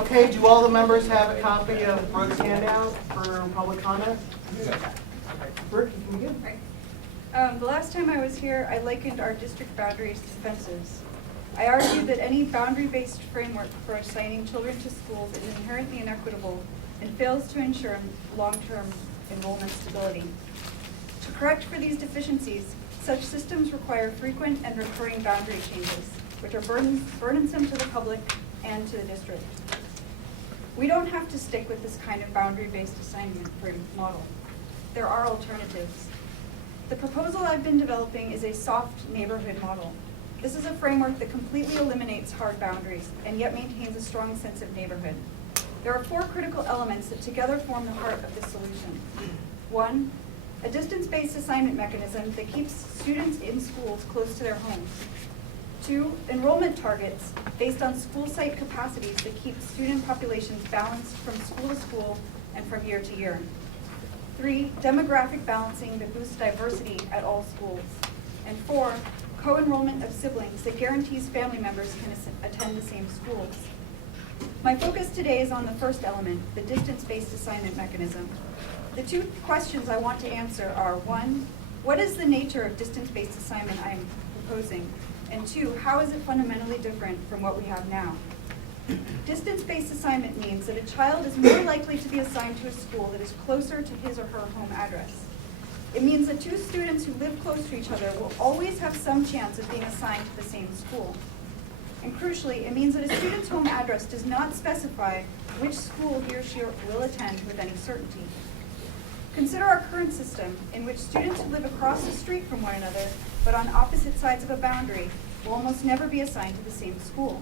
Okay, do all the members have a copy of Brooke's handout for public comment? Brooke, you can begin. Right. The last time I was here, I likened our district boundaries to fences. I argued that any boundary-based framework for assigning children to schools is inherently inequitable and fails to ensure long-term enrollment stability. To correct for these deficiencies, such systems require frequent and recurring boundary changes, which are burdensome to the public and to the district. We don't have to stick with this kind of boundary-based assignment model. There are alternatives. The proposal I've been developing is a soft neighborhood model. This is a framework that completely eliminates hard boundaries and yet maintains a strong sense of neighborhood. There are 4 critical elements that together form the heart of this solution. 1, a distance-based assignment mechanism that keeps students in schools close to their homes. 2, enrollment targets based on school site capacities that keep student populations balanced from school to school and from year to year. 3, demographic balancing that boosts diversity at all schools. And 4, co-enrollment of siblings that guarantees family members can attend the same schools. My focus today is on the first element, the distance-based assignment mechanism. The 2 questions I want to answer are, 1, what is the nature of distance-based assignment I am proposing? And 2, how is it fundamentally different from what we have now? Distance-based assignment means that a child is more likely to be assigned to a school that is closer to his or her home address. It means that 2 students who live close to each other will always have some chance of being assigned to the same school. And crucially, it means that a student's home address does not specify which school he or she will attend with any certainty. Consider our current system, in which students who live across the street from one another, but on opposite sides of a boundary, will almost never be assigned to the same school.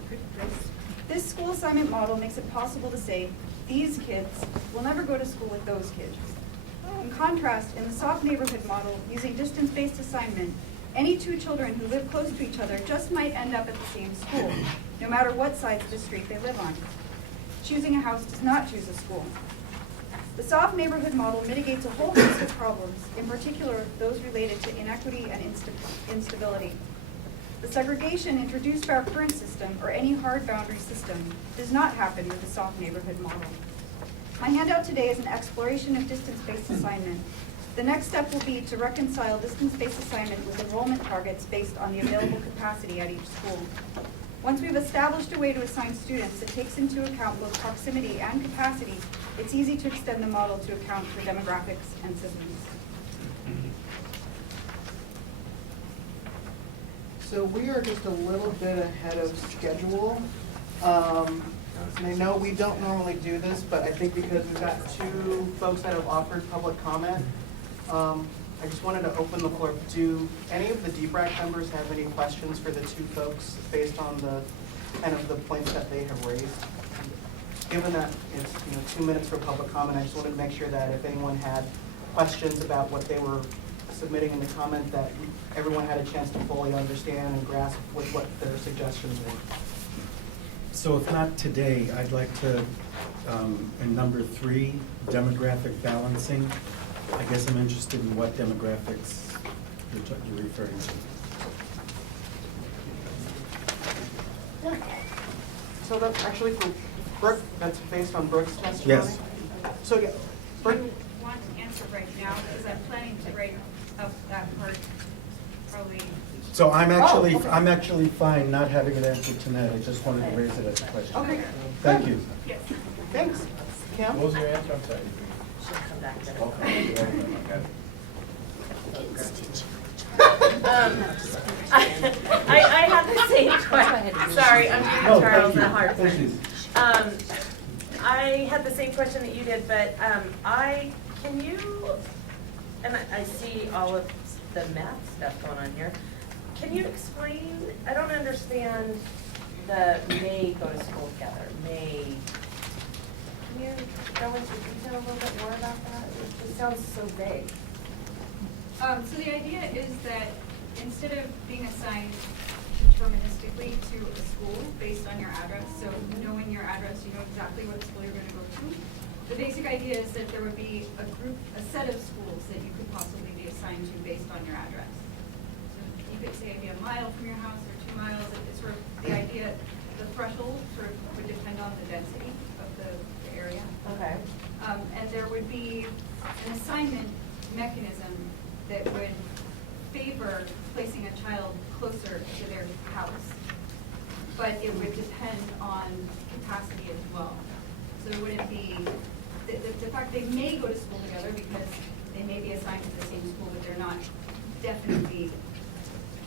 This school assignment model makes it possible to say, these kids will never go to school with those kids. In contrast, in the soft neighborhood model, using distance-based assignment, any 2 children who live close to each other just might end up at the same school, no matter what sides of the street they live on. Choosing a house does not choose a school. The soft neighborhood model mitigates a whole host of problems, in particular those related to inequity and instability. The segregation introduced by our current system, or any hard boundary system, does not happen with the soft neighborhood model. My handout today is an exploration of distance-based assignment. The next step will be to reconcile distance-based assignment with enrollment targets based on the available capacity at each school. Once we've established a way to assign students that takes into account both proximity and capacity, it's easy to extend the model to account for demographics and siblings. So we are just a little bit ahead of schedule. And I know we don't normally do this, but I think because we've got 2 folks that have offered public comment, I just wanted to open the floor. Do any of the D-BRAC members have any questions for the 2 folks based on the kind of the points that they have raised? Given that it's 2 minutes for public comment, I just wanted to make sure that if anyone had questions about what they were submitting in the comment, that everyone had a chance to fully understand and grasp with what their suggestions were. So if not today, I'd like to, in number 3, demographic balancing, I guess I'm interested in what demographics you're referring to. Yeah. So that's actually for Brooke, that's based on Brooke's testimony? Yes. So yeah, Brooke. I want to answer right now because I'm planning to write up that part probably. So I'm actually, okay. I'm actually fine not having it answered tonight. I just wanted to raise it as a question. Okay. Thank you. Yes. Thanks. Kim? What was your answer? I'm sorry. She'll come back to Okay. I had the same question. Sorry, I'm giving No, Charles thank you. a hard Please. time. I had the same question that you did, but can you, and I see all of the math stuff going on here. Can you explain, I don't understand the may go to school together, may. Can you go into detail a little bit more about that? It just sounds so vague. So the idea is that instead of being assigned deterministically to a school based on your address, so knowing your address, you know exactly what school you're going to go to. The basic idea is that there would be a set of schools that you could possibly be assigned to based on your address. So you could say maybe a mile from your house or 2 miles. It's sort of the idea, the threshold sort of would depend on the density. that there would be an assignment mechanism that would favor placing a child closer to their house. But it would depend on capacity as well. So it wouldn't be, the fact they may go to school together because they may be assigned to the same school, but they're not definitely,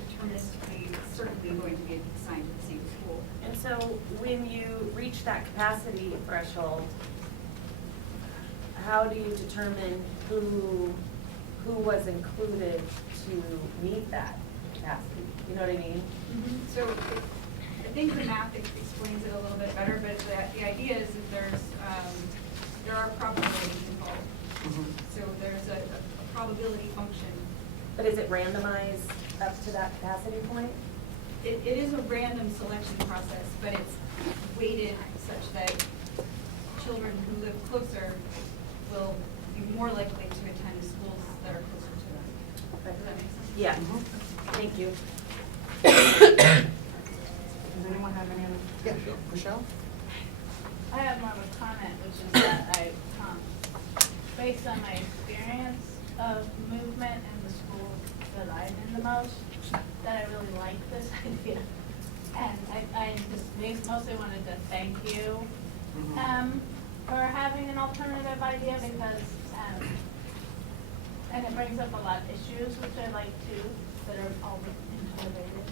deterministically, certainly going to be assigned to the same school. And so when you reach that capacity threshold, how do you determine who was included to meet that capacity? You know what I mean? So I think the math explains it a little bit better, but the idea is that there are probabilities involved. So there's a probability function. But is it randomized up to that capacity point? It is a random selection process, but it's weighted such that children who live closer will be more likely to attend schools that are closer to them. Does that make sense? Yeah. Thank you. Does anyone have any other? Yeah, Michelle? I have more of a comment, which is that based on my experience of movement in the school that I'm in the most, that I really like this idea. And I just mostly wanted to thank you for having an alternative idea because, and it brings up a lot of issues, which I like too, that are all interrelated.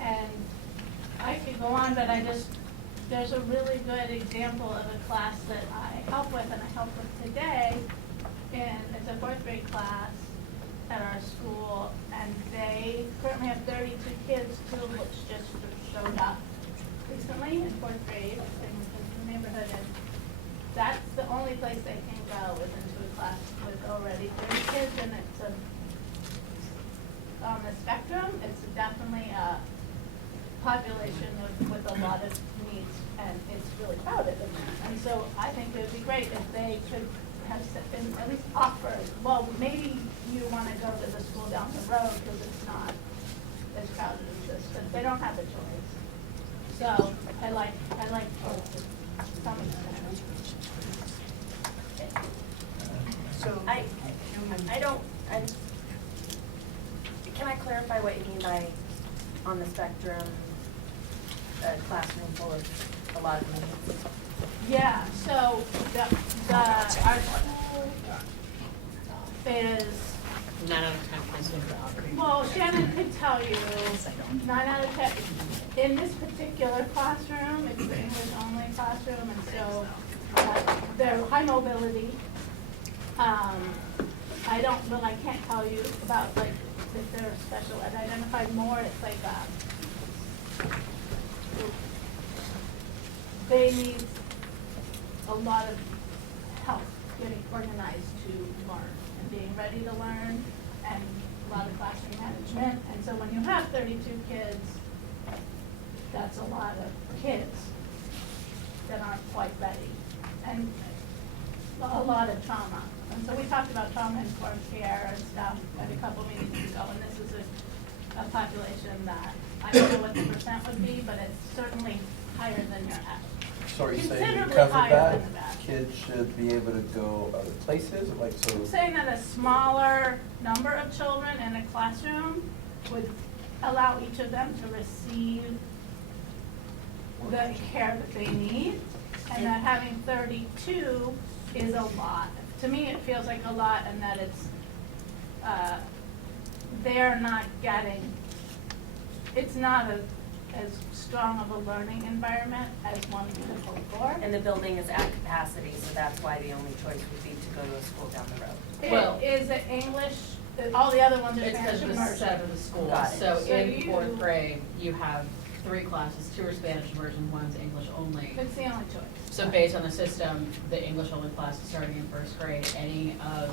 And I could go on, but there's a really good example of a class that I help with and I help with today. And it's a 4th grade class at our school, and they currently have 32 kids, 2 of which just showed up recently in 4th grade in the neighborhood. And that's the only place they can go is into a class with already 30 kids, and it's on the spectrum. It's definitely a population with a lot of needs, and it's really crowded in there. And so I think it would be great if they could have been at least offered, well, maybe you want to go to the school down the road because it's not as crowded as this, but they don't have a choice. So I like some So, Can I clarify what you mean by on the spectrum, a classroom full of a lot of needs? Yeah, so our school is, 9 out of 10 places. well, Shannon could tell you, 9 out of 10, in this particular classroom, it's the English only classroom, and so they're high mobility. I can't tell you about like if they're special ed identified more, it's like they need a lot of help getting organized to learn and being ready to learn and a lot of classroom management. And so when you have 32 kids, that's a lot of kids that aren't quite ready and a lot of trauma. And so we talked about trauma-informed care and stuff at a couple meetings ago, and this is a population that, I don't know what the % would be, but it's certainly higher than your average. So are you saying Considerably because of higher that, than the average. kids should be able to go other places, like so? I'm saying that a smaller number of children in a classroom would allow each of them to receive the care that they need, and that having 32 is a lot. To me, it feels like a lot, and that it's, they're not getting, it's not as strong of a learning environment as one could hope for. And the building is at capacity, so that's why the only choice would be to go to a school down the road. Well- It is English, all the other ones are It's Spanish because of the immersion. set of the schools. Got it. So So in you- 4th grade, you have 3 classes, 2 are Spanish immersion, 1's English only. It's the only choice. So based on the system, the English only class is starting in 1st grade. Any of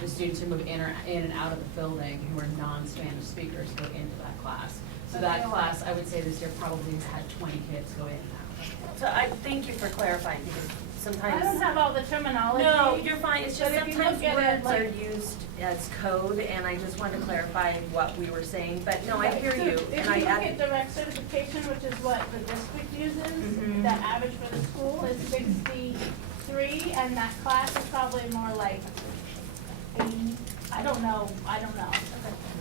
the students who move in and out of the building who are non-Spanish speakers go into that class. So that class, I would say this year probably has had 20 kids go in and out. So I thank you for clarifying, because sometimes. I don't have all the terminology. No, you're fine, it's just But if you sometimes look at it, words are like- used as code, and I just wanted to clarify what we were saying, but no, I Right, hear so you, If and you I look at added. direct certification, which is what the district uses, Mhm. the average for the school is 63, 50, and that class is probably more like 80. I don't know.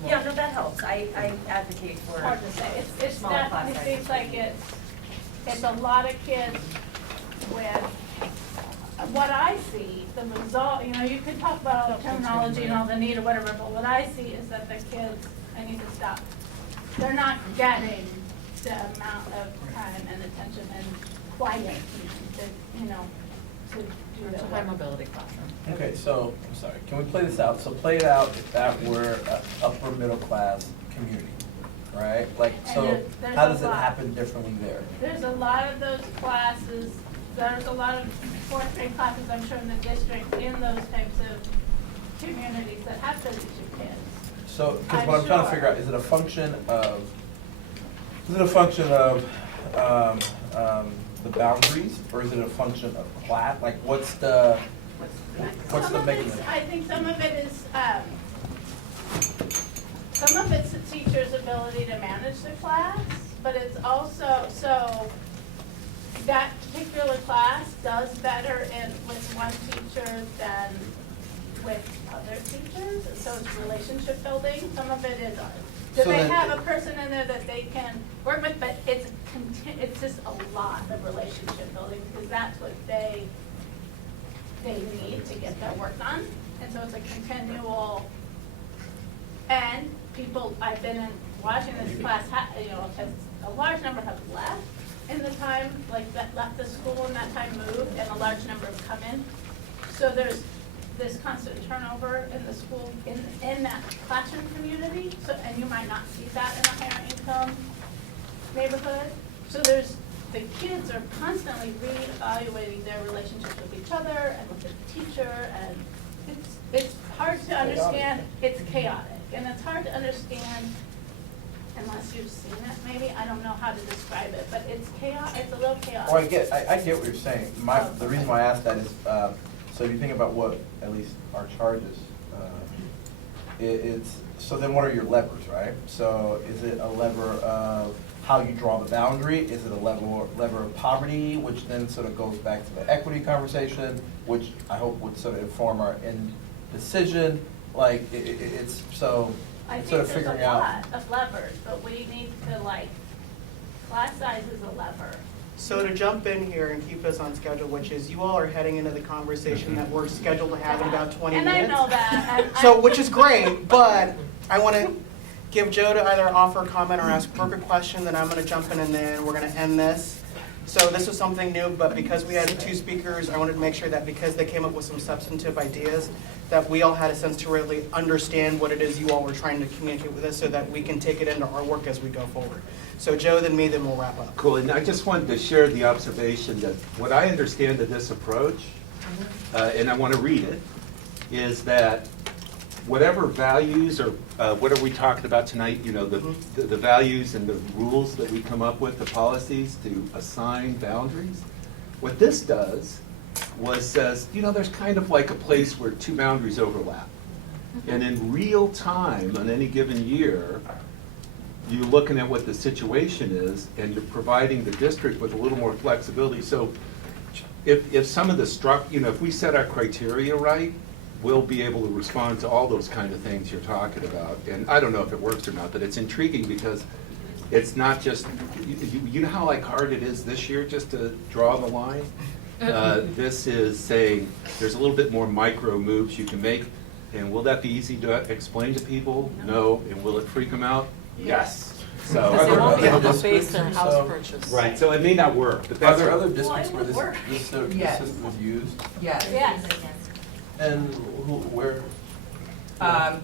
Yeah, no, that helps. I advocate It's for. hard to say. It's Smaller class definitely sizes. seems like it's a lot of kids with, what I see, the result, you can talk about all the terminology and all the need or whatever, but what I see is that the kids, I need to stop, they're not getting the amount of time and attention and quiet, to do their work. mobility classroom. Okay, so, I'm sorry, can we play this out? So play it out if that were an upper middle class community, right? Like, And so there's how a does it lot. happen differently there? There's a lot of those classes, there's a lot of fourth grade classes, I'm sure, in the district, in those types of communities that have 32 kids. So, because I'm what I'm trying to sure. figure out, is it a function of the boundaries, or is it a function of class? Like, what's the mechanism? I think some of it is, some of it's the teacher's ability to manage the class, but it's also, so that particular class does better with one teacher than with other teachers, and so it's relationship building. Some of it is, do So they then- have a person in there that they can work with, but it's just a lot of relationship building, because that's what they need to get their work done. And so it's a continual, and people, I've been in watching this class, because a large number have left in the time, like that left the school and that time moved, and a large number have come in. So there's this constant turnover in the school, in that classroom community, so, and you might not see that in a higher income neighborhood. So the kids are constantly reevaluating their relationships with each other and with the teacher, and it's hard to understand. It's chaotic, and it's hard to understand unless you've seen it, maybe. I don't know how to describe it, but it's chaotic, it's a little chaotic. Well, I get what you're saying. The reason why I asked that is, so if you think about what, at least our charges, so then what are your levers, right? So is it a lever of how you draw the boundary? Is it a lever of poverty, which then sort of goes back to the equity conversation, which I hope would sort of inform our end decision? Like, it's so, I sort think of there's figuring a out. lot of levers, but we need to class size is a lever. So to jump in here and keep us on schedule, which is you all are heading into the conversation that we're scheduled to have in about 20 minutes. And I know that. and So, which is great, but I want to give Joe to either offer a comment or ask Brooke a question, then I'm going to jump in and then we're going to end this. So this was something new, but because we had two speakers, I wanted to make sure that because they came up with some substantive ideas, that we all had a sense to really understand what it is you all were trying to communicate with us so that we can take it into our work as we go forward. So Joe, then me, then we'll wrap up. Cool, and I just wanted to share the observation that what I understand of this approach, and I want to read it, is that whatever values or what are we talking about tonight, the values and the rules that we come up with, the policies to assign boundaries, what this does was says, there's kind of like a place where two boundaries overlap. And in real time, on any given year, you're looking at what the situation is, and you're providing the district with a little more flexibility. So if some of the if we set our criteria right, we'll be able to respond to all those kind of things you're talking about. And I don't know if it works or not, but it's intriguing because it's not just, you know how hard it is this year just to draw the line? This is saying there's a little bit more micro moves you can make. And will that be easy to explain to people? No. And will it freak them out? Yes. So, Are there other able to districts? base their house So- purchase. right, so it may not work, but Are that's. there other Well, districts it where would work. this Yes. system is used? Yes. Yes. And where?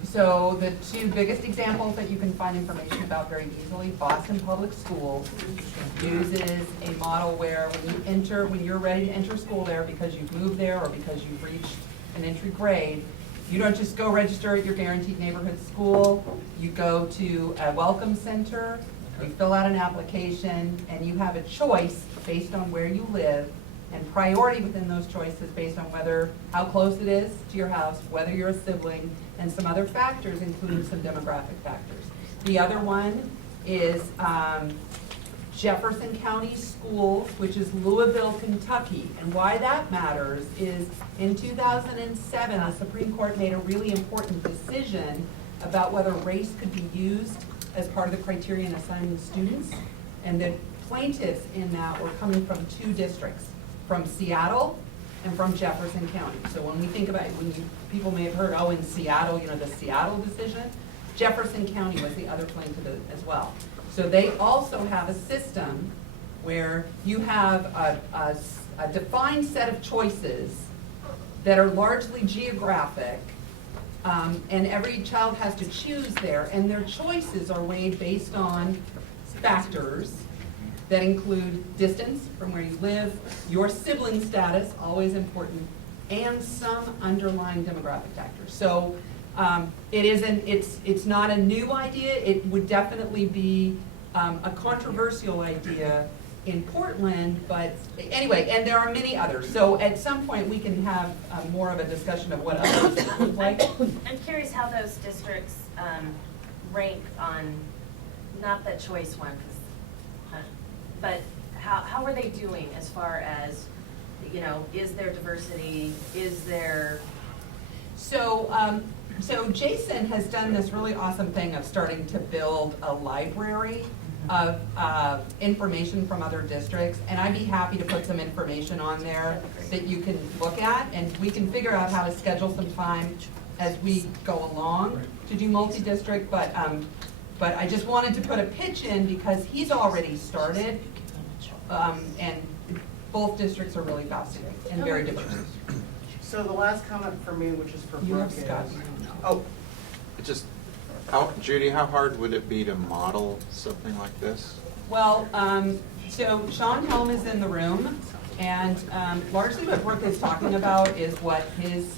So the two biggest examples that you can find information about very easily, Boston Public Schools uses a model where when you're ready to enter school there because you've moved there or because you've reached an entry grade, you don't just go register at your guaranteed neighborhood school. You go to a welcome center, you fill out an application, and you have a choice based on where you live, and priority within those choices based on how close it is to your house, whether you're a sibling, and some other factors, including some demographic factors. The other one is Jefferson County Schools, which is Louisville, Kentucky. And why that matters is in 2007, the Supreme Court made a really important decision about whether race could be used as part of the criteria in assigning students. And the plaintiffs in that were coming from two districts, from Seattle and from Jefferson County. So when we think about it, people may have heard, oh, in Seattle, the Seattle decision, Jefferson County was the other plaintiff as well. So they also have a system where you have a defined set of choices that are largely geographic, and every child has to choose there, and their choices are weighed based on factors that include distance from where you live, your sibling status, always important, and some underlying demographic factors. So it's not a new idea. It would definitely be a controversial idea in Portland, but anyway, and there are many others. So at some point we can have more of a discussion of what others look like. I'm curious how those districts rank on, not the choice one, but how are they doing as far as, is there diversity, is there? So Jason has done this really awesome thing of starting to build a library of information from other districts, and I'd be happy to put some information on there that you can look at, and we can figure out how to schedule some time as we go along to do multi-district, but I just wanted to put a pitch in because he's already started, and both districts are really fascinating and very diverse. So the last comment for me, which is for You have Brooke, is, Scott. oh, Judy, how hard would it be to model something like this? Well, so Sean Helm is in the room, and largely what Brooke is talking about is what his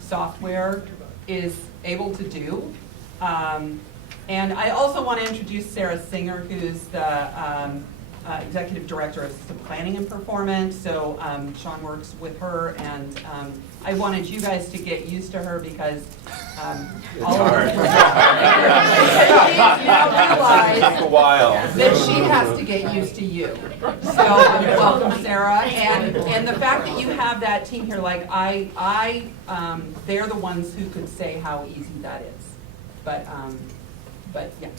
software is able to do. And I also want to introduce Sarah Singer, who's the Executive Director of System Planning and Performance. So Sean works with her, and I wanted you guys to get used to her because all of us realize a while. that she has to get used to you. So welcome, Sarah, and the fact that you have that team here, like they're the ones who could say how easy that is. But yeah.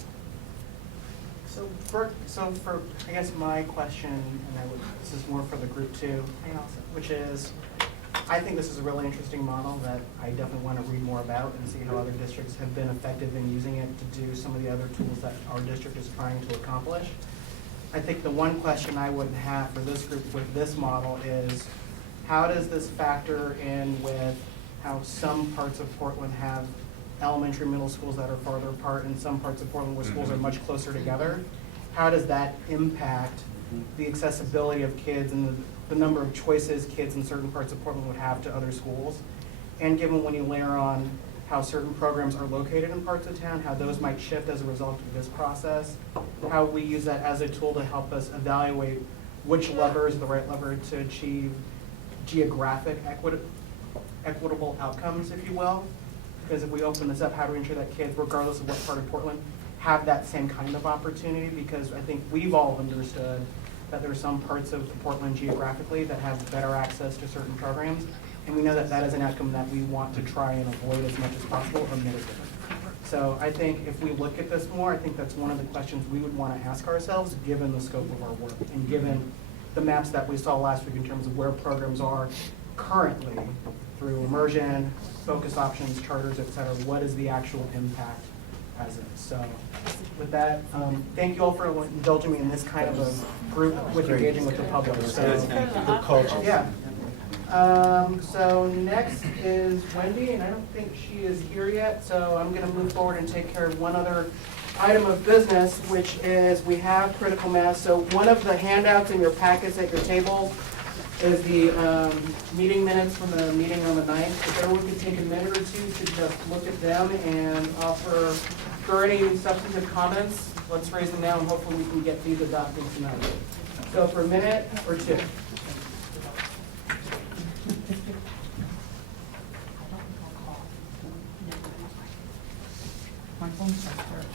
so for, I guess my question, and this is more for the group too, which is, I think this is a really interesting model that I definitely want to read more about and see how other districts have been effective in using it to do some of the other tools that our district is trying to accomplish. I think the one question I would have for this group with this model is, how does this factor in with how some parts of Portland have elementary, middle schools that are farther apart, and some parts of Portland where schools are much closer together? How does that impact the accessibility of kids and the number of choices kids in certain parts of Portland would have to other schools? And given when you layer on how certain programs are located in parts of town, how those might shift as a result of this process, how we use that as a tool to help us evaluate which lever is the right lever to achieve geographic equitable outcomes, if you will. Because if we open this up, how do we ensure that kids, regardless of what part of Portland, have that same kind of opportunity? Because I think we've all understood that there are some parts of Portland geographically that have better access to certain programs, and we know that that is an outcome that we want to try and avoid as much as possible or mitigate. So I think if we look at this more, I think that's one of the questions we would want to ask ourselves, given the scope of our work and given the maps that we saw last week in terms of where programs are currently through immersion, focus options, charters, et cetera. What is the actual impact as is? So with that, thank you all for indulging me in this kind of a group with engaging with the public. So, Good culture. yeah. So next is Wendy, and I don't think she is here yet, so I'm going to move forward and take care of one other item of business, which is we have critical mass. So one of the handouts in your packets at your table is the meeting minutes from the meeting on the 9th. If everyone could take a minute or two to just look at them and offer, for any substantive comments, let's raise them now and hopefully we can get these adopted tonight. So for a minute or two. My phone's not there.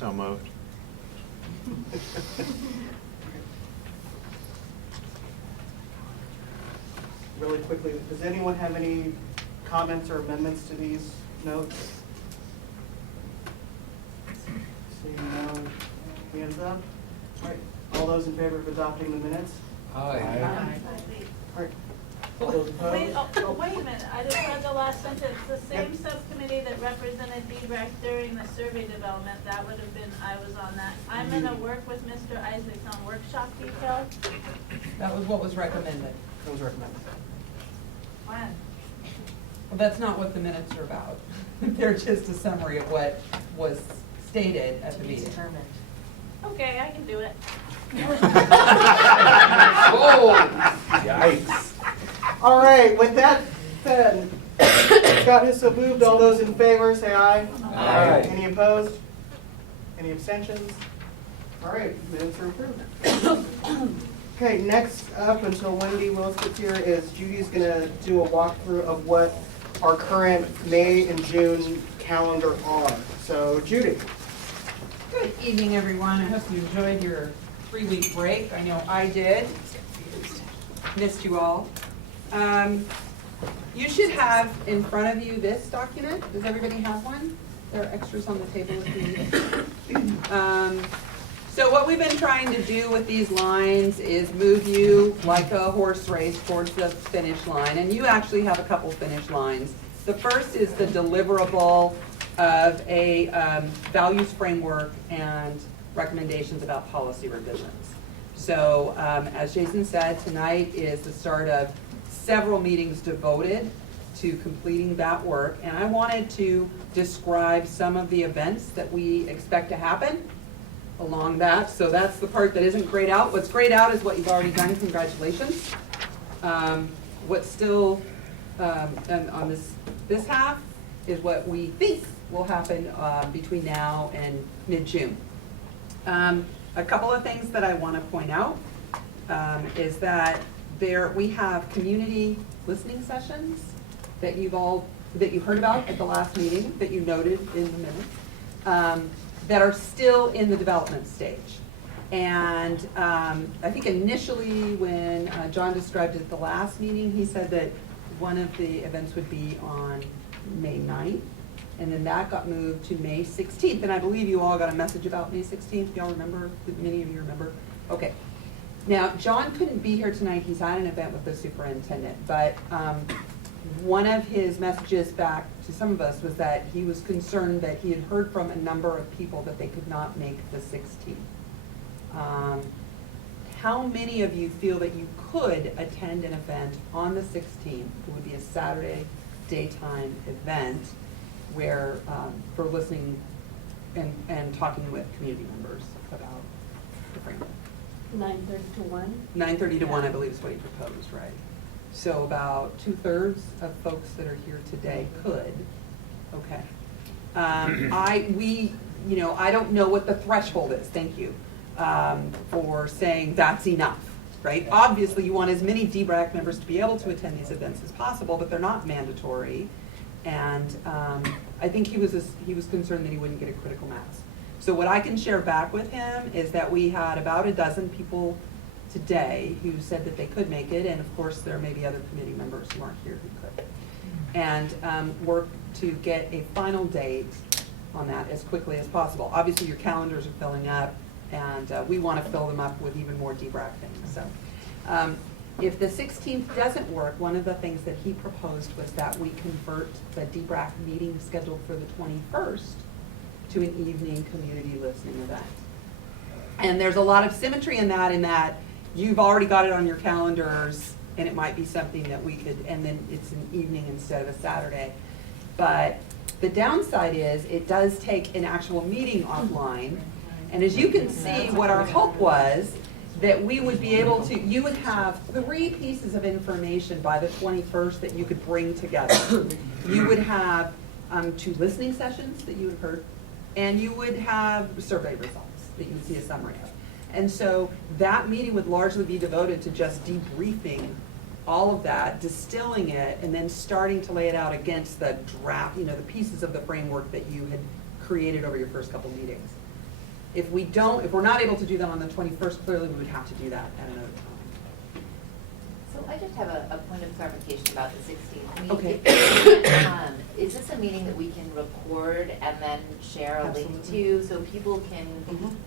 So moved. Really quickly, does anyone have any comments or amendments to these notes? Seeing no hands up. All right, all those in favor of adopting the minutes? Wait, All right. All those opposed? wait a minute, I just read the last sentence. The same subcommittee that represented D-BRAC during the survey development, that would have been, I was on that. I'm gonna work with Mr. Isaacs on workshop details. That was what was recommended. That was recommended. When? Well, that's not what the minutes are about. They're just a summary of what was stated at the meeting. Okay, I can do it. Yikes. All right, with that said, Scott has so moved. All those in favor, say aye. Aye. Any opposed? Any abstentions? All right, minutes are approved. Okay, next up, until Wendy Willis gets here, is Judy's gonna do a walkthrough of what our current May and June calendar are. So Judy. Good evening, everyone. I hope you enjoyed your 3-week break. I know I did. Missed you all. You should have in front of you this document. Does everybody have one? There are extras on the table if you need it. So what we've been trying to do with these lines is move you like a horse race towards the finish line. And you actually have a couple finish lines. The first is the deliverable of a values framework and recommendations about policy revisions. So as Jason said, tonight is the start of several meetings devoted to completing that work. And I wanted to describe some of the events that we expect to happen along that. So that's the part that isn't grayed out. What's grayed out is what you've already done. Congratulations. What's still on this half is what we think will happen between now and mid-June. A couple of things that I want to point out is that we have community listening sessions that you heard about at the last meeting, that you noted in the minutes, that are still in the development stage. And I think initially when John described it at the last meeting, he said that one of the events would be on May 9th, and then that got moved to May 16th. And I believe you all got a message about May 16th. Y'all remember? Many of you remember? Okay. Now, John couldn't be here tonight. He's at an event with the superintendent. But one of his messages back to some of us was that he was concerned that he had heard from a number of people that they could not make the 16th. How many of you feel that you could attend an event on the 16th? It would be a Saturday daytime event where for listening and talking with community members about the framework. 9:30 to 1? 9:30 to 1, I believe is what he proposed, right? So about 2/3 of folks that are here today could. Okay. I don't know what the threshold is, thank you, for saying that's enough, right? Obviously, you want as many D-BRAC members to be able to attend these events as possible, but they're not mandatory. And I think he was concerned that he wouldn't get a critical mass. So what I can share back with him is that we had about a dozen people today who said that they could make it, and of course there may be other committee members who aren't here who could. And work to get a final date on that as quickly as possible. Obviously your calendars are filling up, and we want to fill them up with even more D-BRAC things. So if the 16th doesn't work, one of the things that he proposed was that we convert the D-BRAC meeting scheduled for the 21st to an evening community listening event. And there's a lot of symmetry in that you've already got it on your calendars, and it might be something that we could, and then it's an evening instead of a Saturday. But the downside is it does take an actual meeting offline. And as you can see, what our hope was that we would be able to, you would have 3 pieces of information by the 21st that you could bring together. You would have 2 listening sessions that you had heard, and you would have survey results that you would see a summary of. And so that meeting would largely be devoted to just debriefing all of that, distilling it, and then starting to lay it out against the draft, the pieces of the framework that you had created over your first couple meetings. If we're not able to do that on the 21st, clearly we would have to do that at another time. So I just have a point of clarification about the 16th. Okay. Is this a meeting that we can record and then share a link Absolutely. to so people can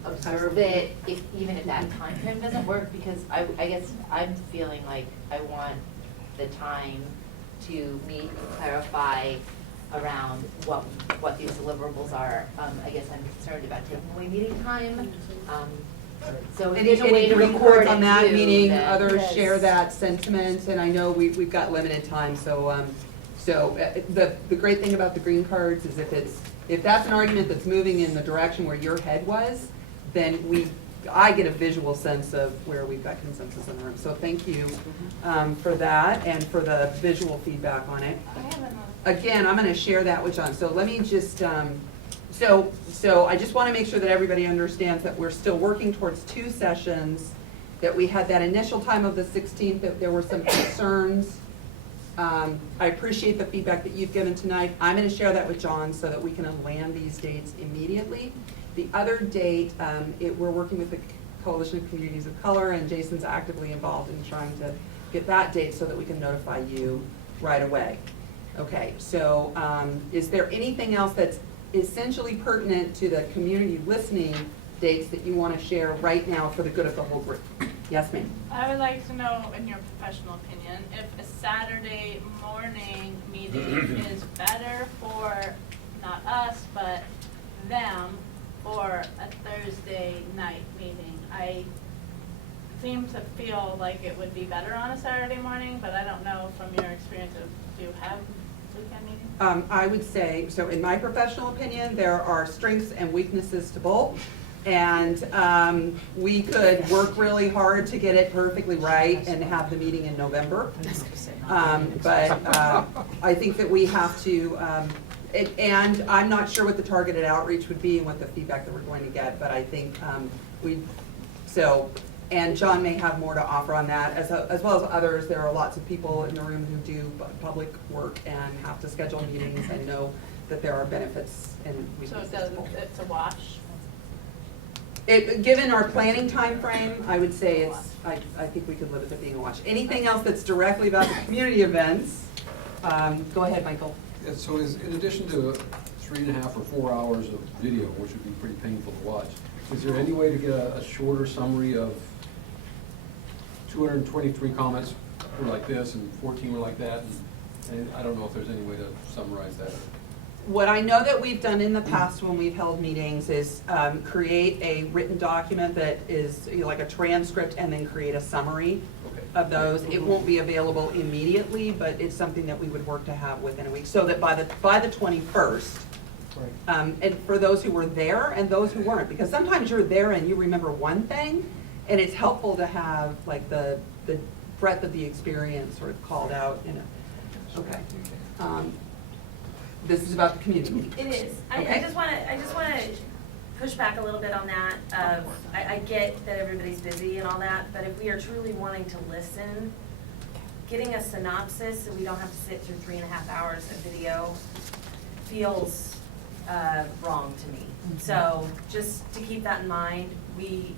observe it even if that time frame doesn't work? Because I guess I'm feeling like I want the time to meet and clarify around what these deliverables are. I guess I'm concerned about taking away meeting time. So if there's a way to record on it that too, meeting, then- others Yes. share that sentiment, and I know we've got limited time, so the great thing about the green cards is if that's an argument that's moving in the direction where your head was, then I get a visual sense of where we've got consensus in the room. So thank you for that and for the visual feedback on it. I have another. Again, I'm gonna share that with John, so let me just, so I just wanna make sure that everybody understands that we're still working towards 2 sessions, that we had that initial time of the 16th, that there were some concerns. I appreciate the feedback that you've given tonight. I'm gonna share that with John so that we can land these dates immediately. The other date, we're working with the Coalition of Communities of Color, and Jason's actively involved in trying to get that date so that we can notify you right away. Okay, so is there anything else that's essentially pertinent to the community listening dates that you want to share right now for the good of the whole group? Yes, ma'am. I would like to know, in your professional opinion, if a Saturday morning meeting is better for not us, but them, or a Thursday night meeting. I seem to feel like it would be better on a Saturday morning, but I don't know from your experience of, do you have weekend meetings? I would say, so in my professional opinion, there are strengths and weaknesses to both. And we could work really hard to get it perfectly right and have the meeting in November. But I think that we have to, and I'm not sure what the targeted outreach would be and what the feedback that we're going to get, but I think and John may have more to offer on that, as well as others. There are lots of people in the room who do public work and have to schedule meetings and know that there are benefits and So weaknesses. it's a wash? Given our planning time frame, I would say I think we could live with it being a watch. Anything else that's directly about the community events? Go ahead, Michael. Yeah, so in addition to 3.5 or 4 hours of video, which would be pretty painful to watch, is there any way to get a shorter summary of 223 comments were like this and 14 were like that? And I don't know if there's any way to summarize that. What I know that we've done in the past when we've held meetings is create a written document that is like a transcript and then create a summary of those. It won't be available immediately, but it's something that we would work to have within a week, so that by the 21st, and for those who were there and those who weren't, because sometimes you're there and you remember one thing, and it's helpful to have like the breadth of the experience sort of called out in it. Okay. This is about the community. It is. Okay. I just want to push back a little bit on that. I get that everybody's busy and all that, but if we are truly wanting to listen, getting a synopsis so we don't have to sit through 3.5 hours of video feels wrong to me. So just to keep that in mind, we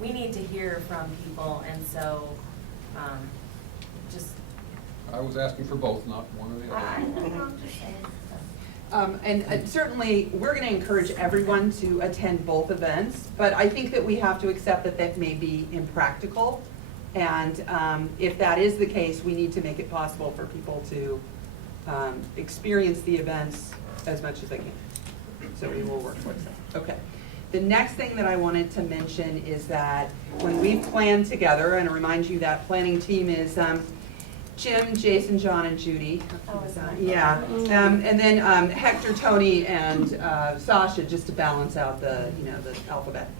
need to hear from people, and so just. I was asking for both, not one or the other. And certainly, we're going to encourage everyone to attend both events, but I think that we have to accept that that may be impractical. And if that is the case, we need to make it possible for people to experience the events as much as they can. So we will work towards that. Okay. The next thing that I wanted to mention is that when we plan together, and I remind you that planning team is Jim, Jason, John, and Judy. Yeah, and then Hector, Tony, and Sasha, just to balance out the alphabet.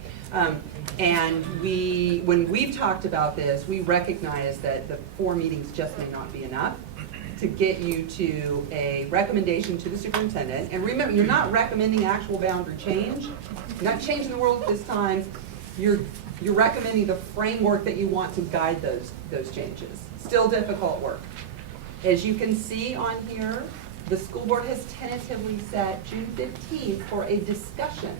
And when we've talked about this, we recognize that the 4 meetings just may not be enough to get you to a recommendation to the superintendent. And remember, you're not recommending actual boundary change. You're not changing the world at this time. You're recommending the framework that you want to guide those changes. Still difficult work. As you can see on here, the school board has tentatively set June 15th for a discussion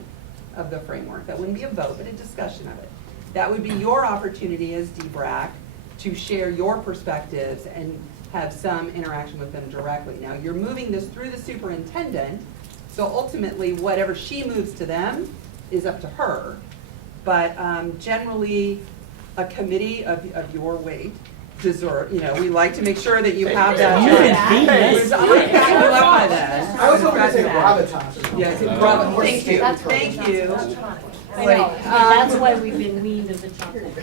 of the framework. That wouldn't be a vote, but a discussion of it. That would be your opportunity as D-BRAC to share your perspectives and have some interaction with them directly. Now, you're moving this through the superintendent, so ultimately, whatever she moves to them is up to her. But generally, a committee of your weight deserve, we like to make sure that you have that. I'm going to back you up by that. I was hoping to say gravitas or something. Yes, bravo, thank you, That's what thank you. I Wait, know, that's why we've been weaned as a chocolate.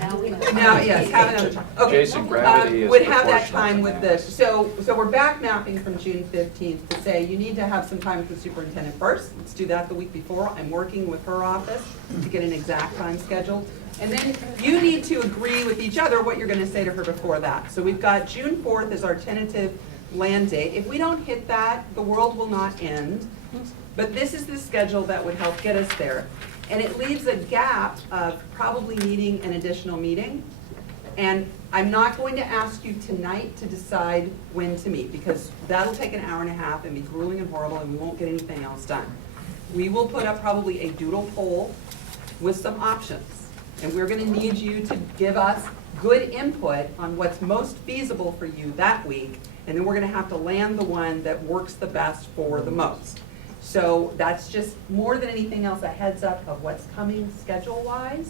Now, yes, have another time. Okay. Jason, gravity is Would have that proportional time to with mass. this. So we're back mapping from June 15th to say you need to have some time with the superintendent first. Let's do that the week before. I'm working with her office to get an exact time scheduled. And then you need to agree with each other what you're going to say to her before that. So we've got June 4th as our tentative land date. If we don't hit that, the world will not end. But this is the schedule that would help get us there. And it leaves a gap of probably needing an additional meeting. And I'm not going to ask you tonight to decide when to meet, because that'll take an hour and a half and be grueling and horrible, and we won't get anything else done. We will put up probably a doodle poll with some options. And we're going to need you to give us good input on what's most feasible for you that week. And then we're going to have to land the one that works the best for the most. So that's just more than anything else a heads up of what's coming schedule-wise.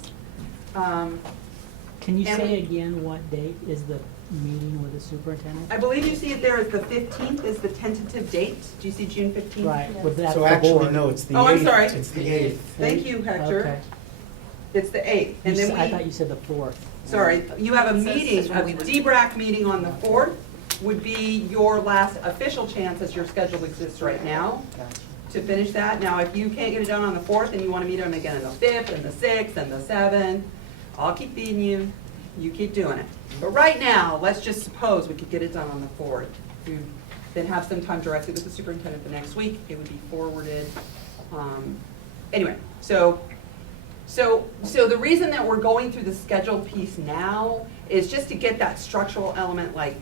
Can you And say again what date is the meeting with the superintendent? I believe you see it there as the 15th is the tentative date. Do you see June 15th? Right, with that So the actually, board. no, it's the 8th. Oh, I'm sorry. It's the 8th. Thank you, Hector. Okay. It's the 8th. And then I thought we, you said the 4th. sorry, you have a meeting, a D-BRAC meeting on the 4th would be your last official chance as your schedule exists right now to finish that. Now, if you can't get it done on the 4th and you want to meet them again on the 5th and the 6th and the 7th, I'll keep feeding you. You keep doing it. But right now, let's just suppose we could get it done on the 4th. You then have some time directly with the superintendent the next week. It would be forwarded. Anyway, so the reason that we're going through the schedule piece now is just to get that structural element, like,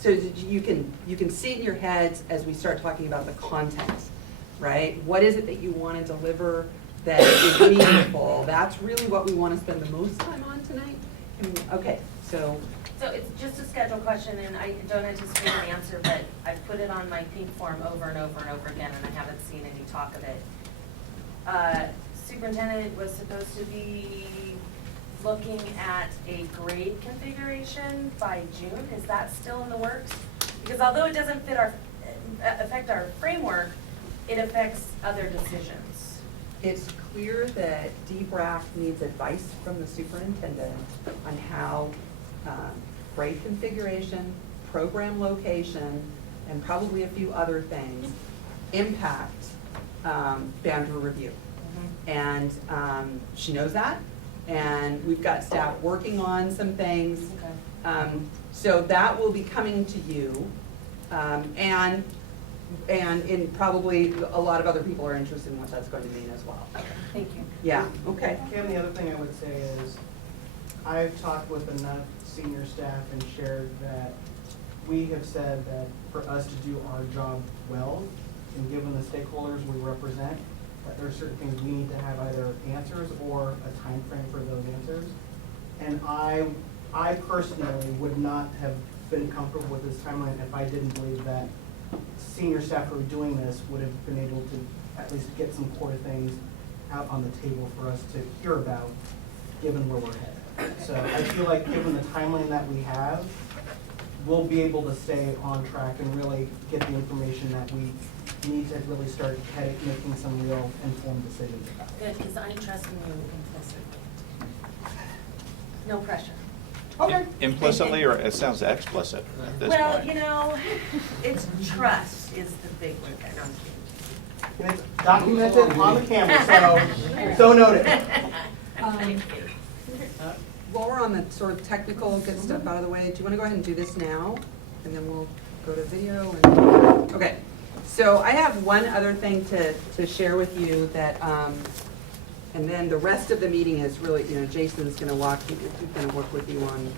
so that you can see it in your heads as we start talking about the content, right? What is it that you want to deliver that is meaningful? That's really what we want to spend the most time on tonight. Okay, so. So it's just a schedule question, and I don't anticipate an answer, but I've put it on my pink form over and over and over again, and I haven't seen any talk of it. Superintendent was supposed to be looking at a grade configuration by June. Is that still in the works? Because although it doesn't affect our framework, it affects other decisions. It's clear that D-BRAC needs advice from the superintendent on how grade configuration, program location, and probably a few other things impact boundary review. And she knows that, and we've got staff working on some things. So that will be coming to you, and in probably a lot of other people are interested in what that's going to mean as well. Okay, thank you. Yeah, okay. Kim, the other thing I would say is, I've talked with enough senior staff and shared that we have said that for us to do our job well, and given the stakeholders we represent, that there are certain things we need to have either answers or a time frame for those answers. And I personally would not have been comfortable with this timeline if I didn't believe that senior staff who are doing this would have been able to at least get some core things out on the table for us to hear about, given where we're headed. So I feel like given the timeline that we have, we'll be able to stay on track and really get the information that we need to really start making some real informed decisions about. Good, because I'm trusting you implicitly. No pressure. Okay. Implicitly, or it sounds explicit at this Well, point? you know, it's trust is the big one. No, I'm kidding. And it's documented on the camera, so noted. While we're on the sort of technical, good stuff out of the way, do you want to go ahead and do this now? And then we'll go to video. Okay. So I have one other thing to share with you that, and then the rest of the meeting is really, Jason's going to work with you on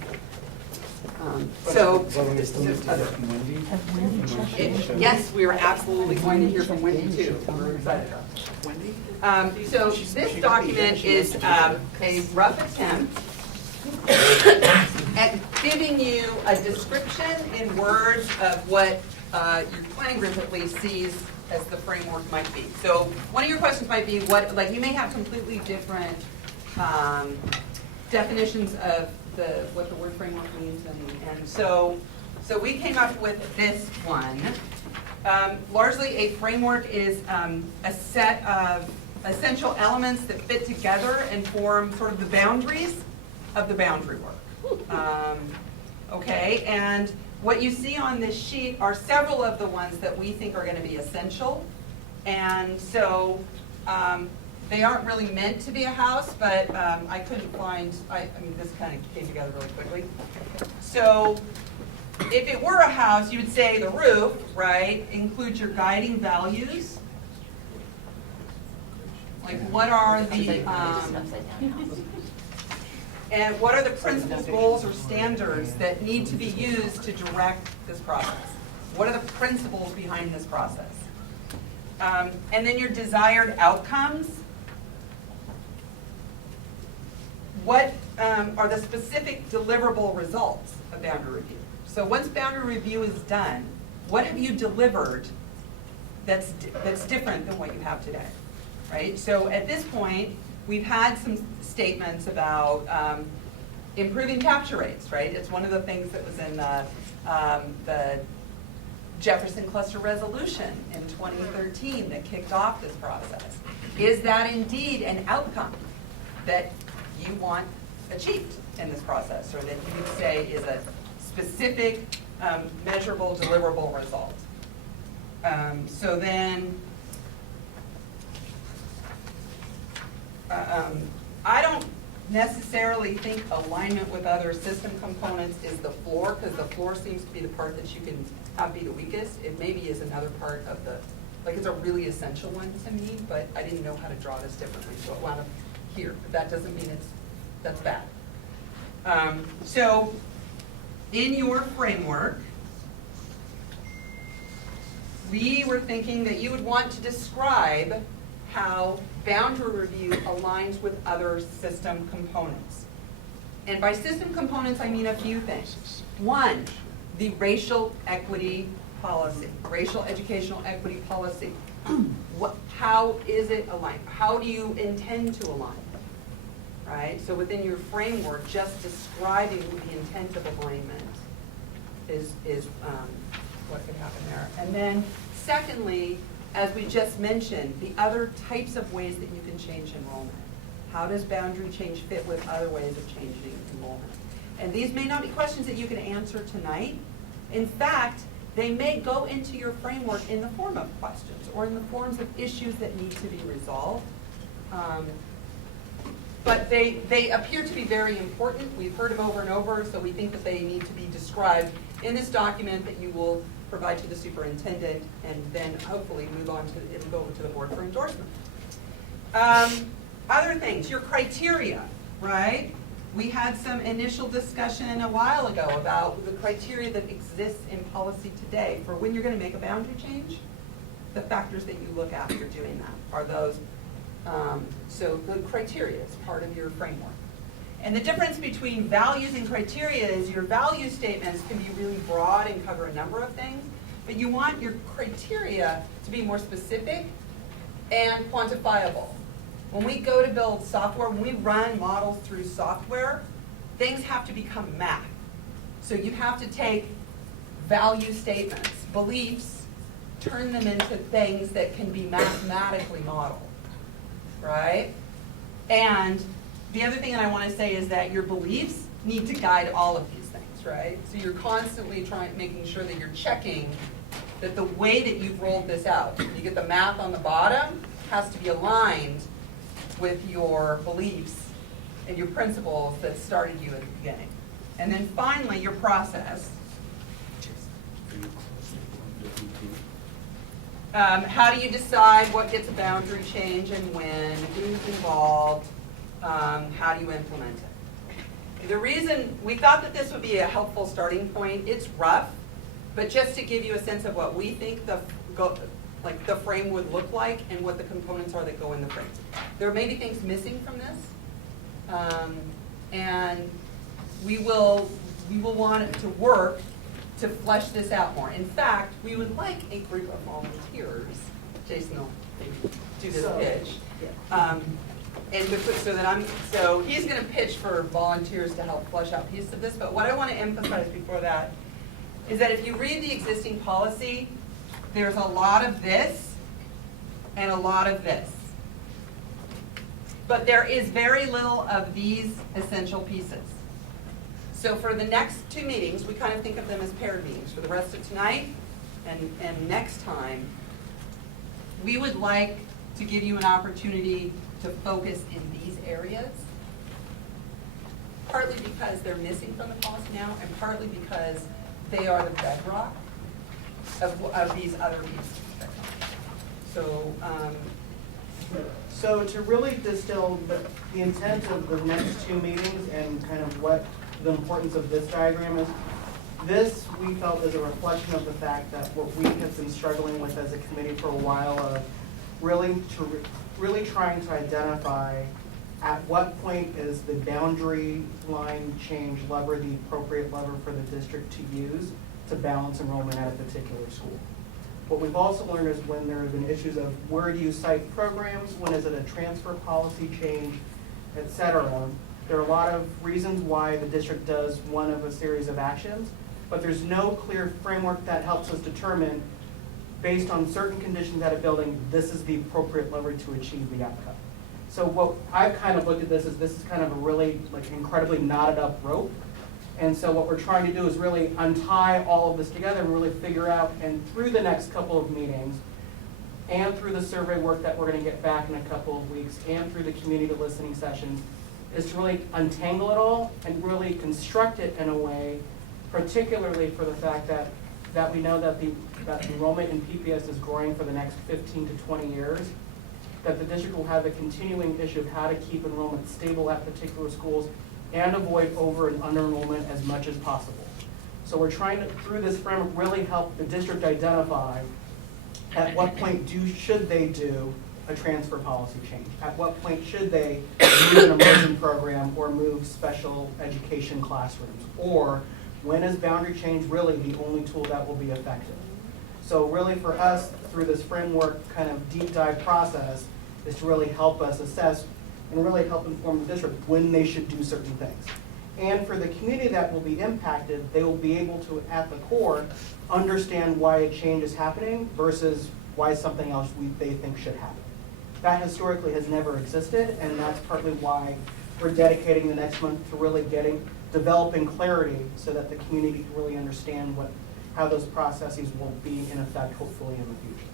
So, Well, we still need to hear from Wendy. Have Wendy checked it? yes, we are absolutely going to hear from Wendy too. We're excited. So this document is a rough attempt at giving you a description in words of what your planning group at least sees as the framework might be. So one of your questions might be what, like you may have completely different definitions of what the word framework means, and so we came up with this one. Largely, a framework is a set of essential elements that fit together and form sort of the boundaries of the boundary work. Okay, and what you see on this sheet are several of the ones that we think are going to be essential, and so they aren't really meant to be a house, but I couldn't find, I mean, this kind of came together really quickly. So if it were a house, you would say the roof, right, includes your guiding values. Like what are the, and what are the principles, goals, or standards that need to be used to direct this process? What are the principles behind this process? And then your desired outcomes. What are the specific deliverable results of boundary review? So once boundary review is done, what have you delivered that's different than what you have today, right? So at this point, we've had some statements about improving capture rates, right? It's one of the things that was in the Jefferson Cluster Resolution in 2013 that kicked off this process. Is that indeed an outcome that you want achieved in this process, or that you would say is a specific, measurable, deliverable result? So then, I don't necessarily think alignment with other system components is the floor, because the floor seems to be the part that you can have be the weakest. It maybe is another part of the, like it's a really essential one to me, but I didn't know how to draw this differently, so it wound up here. But that doesn't mean that's bad. So in your framework, we were thinking that you would want to describe how boundary review aligns with other system components. And by system components, I mean a few things. One, the racial equity policy, racial educational equity policy. How is it aligned? How do you intend to align? Right? So within your framework, just describing the intent of alignment is what could happen there. And then secondly, as we just mentioned, the other types of ways that you can change enrollment. How does boundary change fit with other ways of changing enrollment? And these may not be questions that you can answer tonight. In fact, they may go into your framework in the form of questions or in the forms of issues that need to be resolved. But they appear to be very important. We've heard them over and over, so we think that they need to be described in this document that you will provide to the superintendent, and then hopefully move on to, it'll go to the board for endorsement. Other things, your criteria, right? We had some initial discussion a while ago about the criteria that exists in policy today for when you're going to make a boundary change. The factors that you look at after doing that are those. So the criteria is part of your framework. And the difference between values and criteria is your value statements can be really broad and cover a number of things, but you want your criteria to be more specific and quantifiable. When we go to build software, when we run models through software, things have to become math. So you have to take value statements, beliefs, turn them into things that can be mathematically modeled, right? And the other thing that I want to say is that your beliefs need to guide all of these things, right? So you're constantly making sure that you're checking that the way that you've rolled this out, you get the math on the bottom, has to be aligned with your beliefs and your principles that started you at the beginning. And then finally, your process. How do you decide what gets a boundary change and when? Who's involved? How do you implement it? The reason, we thought that this would be a helpful starting point. It's rough, but just to give you a sense of what we think the frame would look like and what the components are that go in the frame. There may be things missing from this, and we will want to work to flesh this out more. In fact, we would like a group of volunteers. Jason will maybe do this pitch. And so he's going to pitch for volunteers to help flesh out pieces of this. But what I want to emphasize before that is that if you read the existing policy, there's a lot of this and a lot of this. But there is very little of these essential pieces. So for the next 2 meetings, we kind of think of them as paired meetings. For the rest of tonight and next time, we would like to give you an opportunity to focus in these areas, partly because they're missing from the policy now, and partly because they are the bedrock of these other pieces. So to really distill the intent of the next 2 meetings and kind of what the importance of this diagram is, this we felt is a reflection of the fact that what we have been struggling with as a committee for a while of really trying to identify at what point is the boundary line change lever the appropriate lever for the district to use to balance enrollment at a particular school. What we've also learned is when there have been issues of where do you cite programs, when is it a transfer policy change, et cetera. There are a lot of reasons why the district does one of a series of actions, but there's no clear framework that helps us determine, based on certain conditions at a building, this is the appropriate lever to achieve the outcome. So what I've kind of looked at this is kind of a really incredibly knotted up rope. And so what we're trying to do is really untie all of this together and really figure out, and through the next couple of meetings, and through the survey work that we're going to get back in a couple of weeks, and through the community listening sessions, is to really untangle it all and really construct it in a way, particularly for the fact that we know that that enrollment in PPS is growing for the next 15 to 20 years, that the district will have a continuing issue of how to keep enrollment stable at particular schools and avoid over and under enrollment as much as possible. So we're trying to, through this framework, really help the district identify at what point should they do a transfer policy change? At what point should they move an immersion program or move special education classrooms? Or when is boundary change really the only tool that will be effective? So really for us, through this framework kind of deep dive process, is to really help us assess and really help inform the district when they should do certain things. And for the community that will be impacted, they will be able to, at the core, understand why a change is happening versus why something else they think should happen. That historically has never existed, and that's partly why we're dedicating the next month to really developing clarity so that the community can really understand how those processes will be in effect, hopefully, in the future.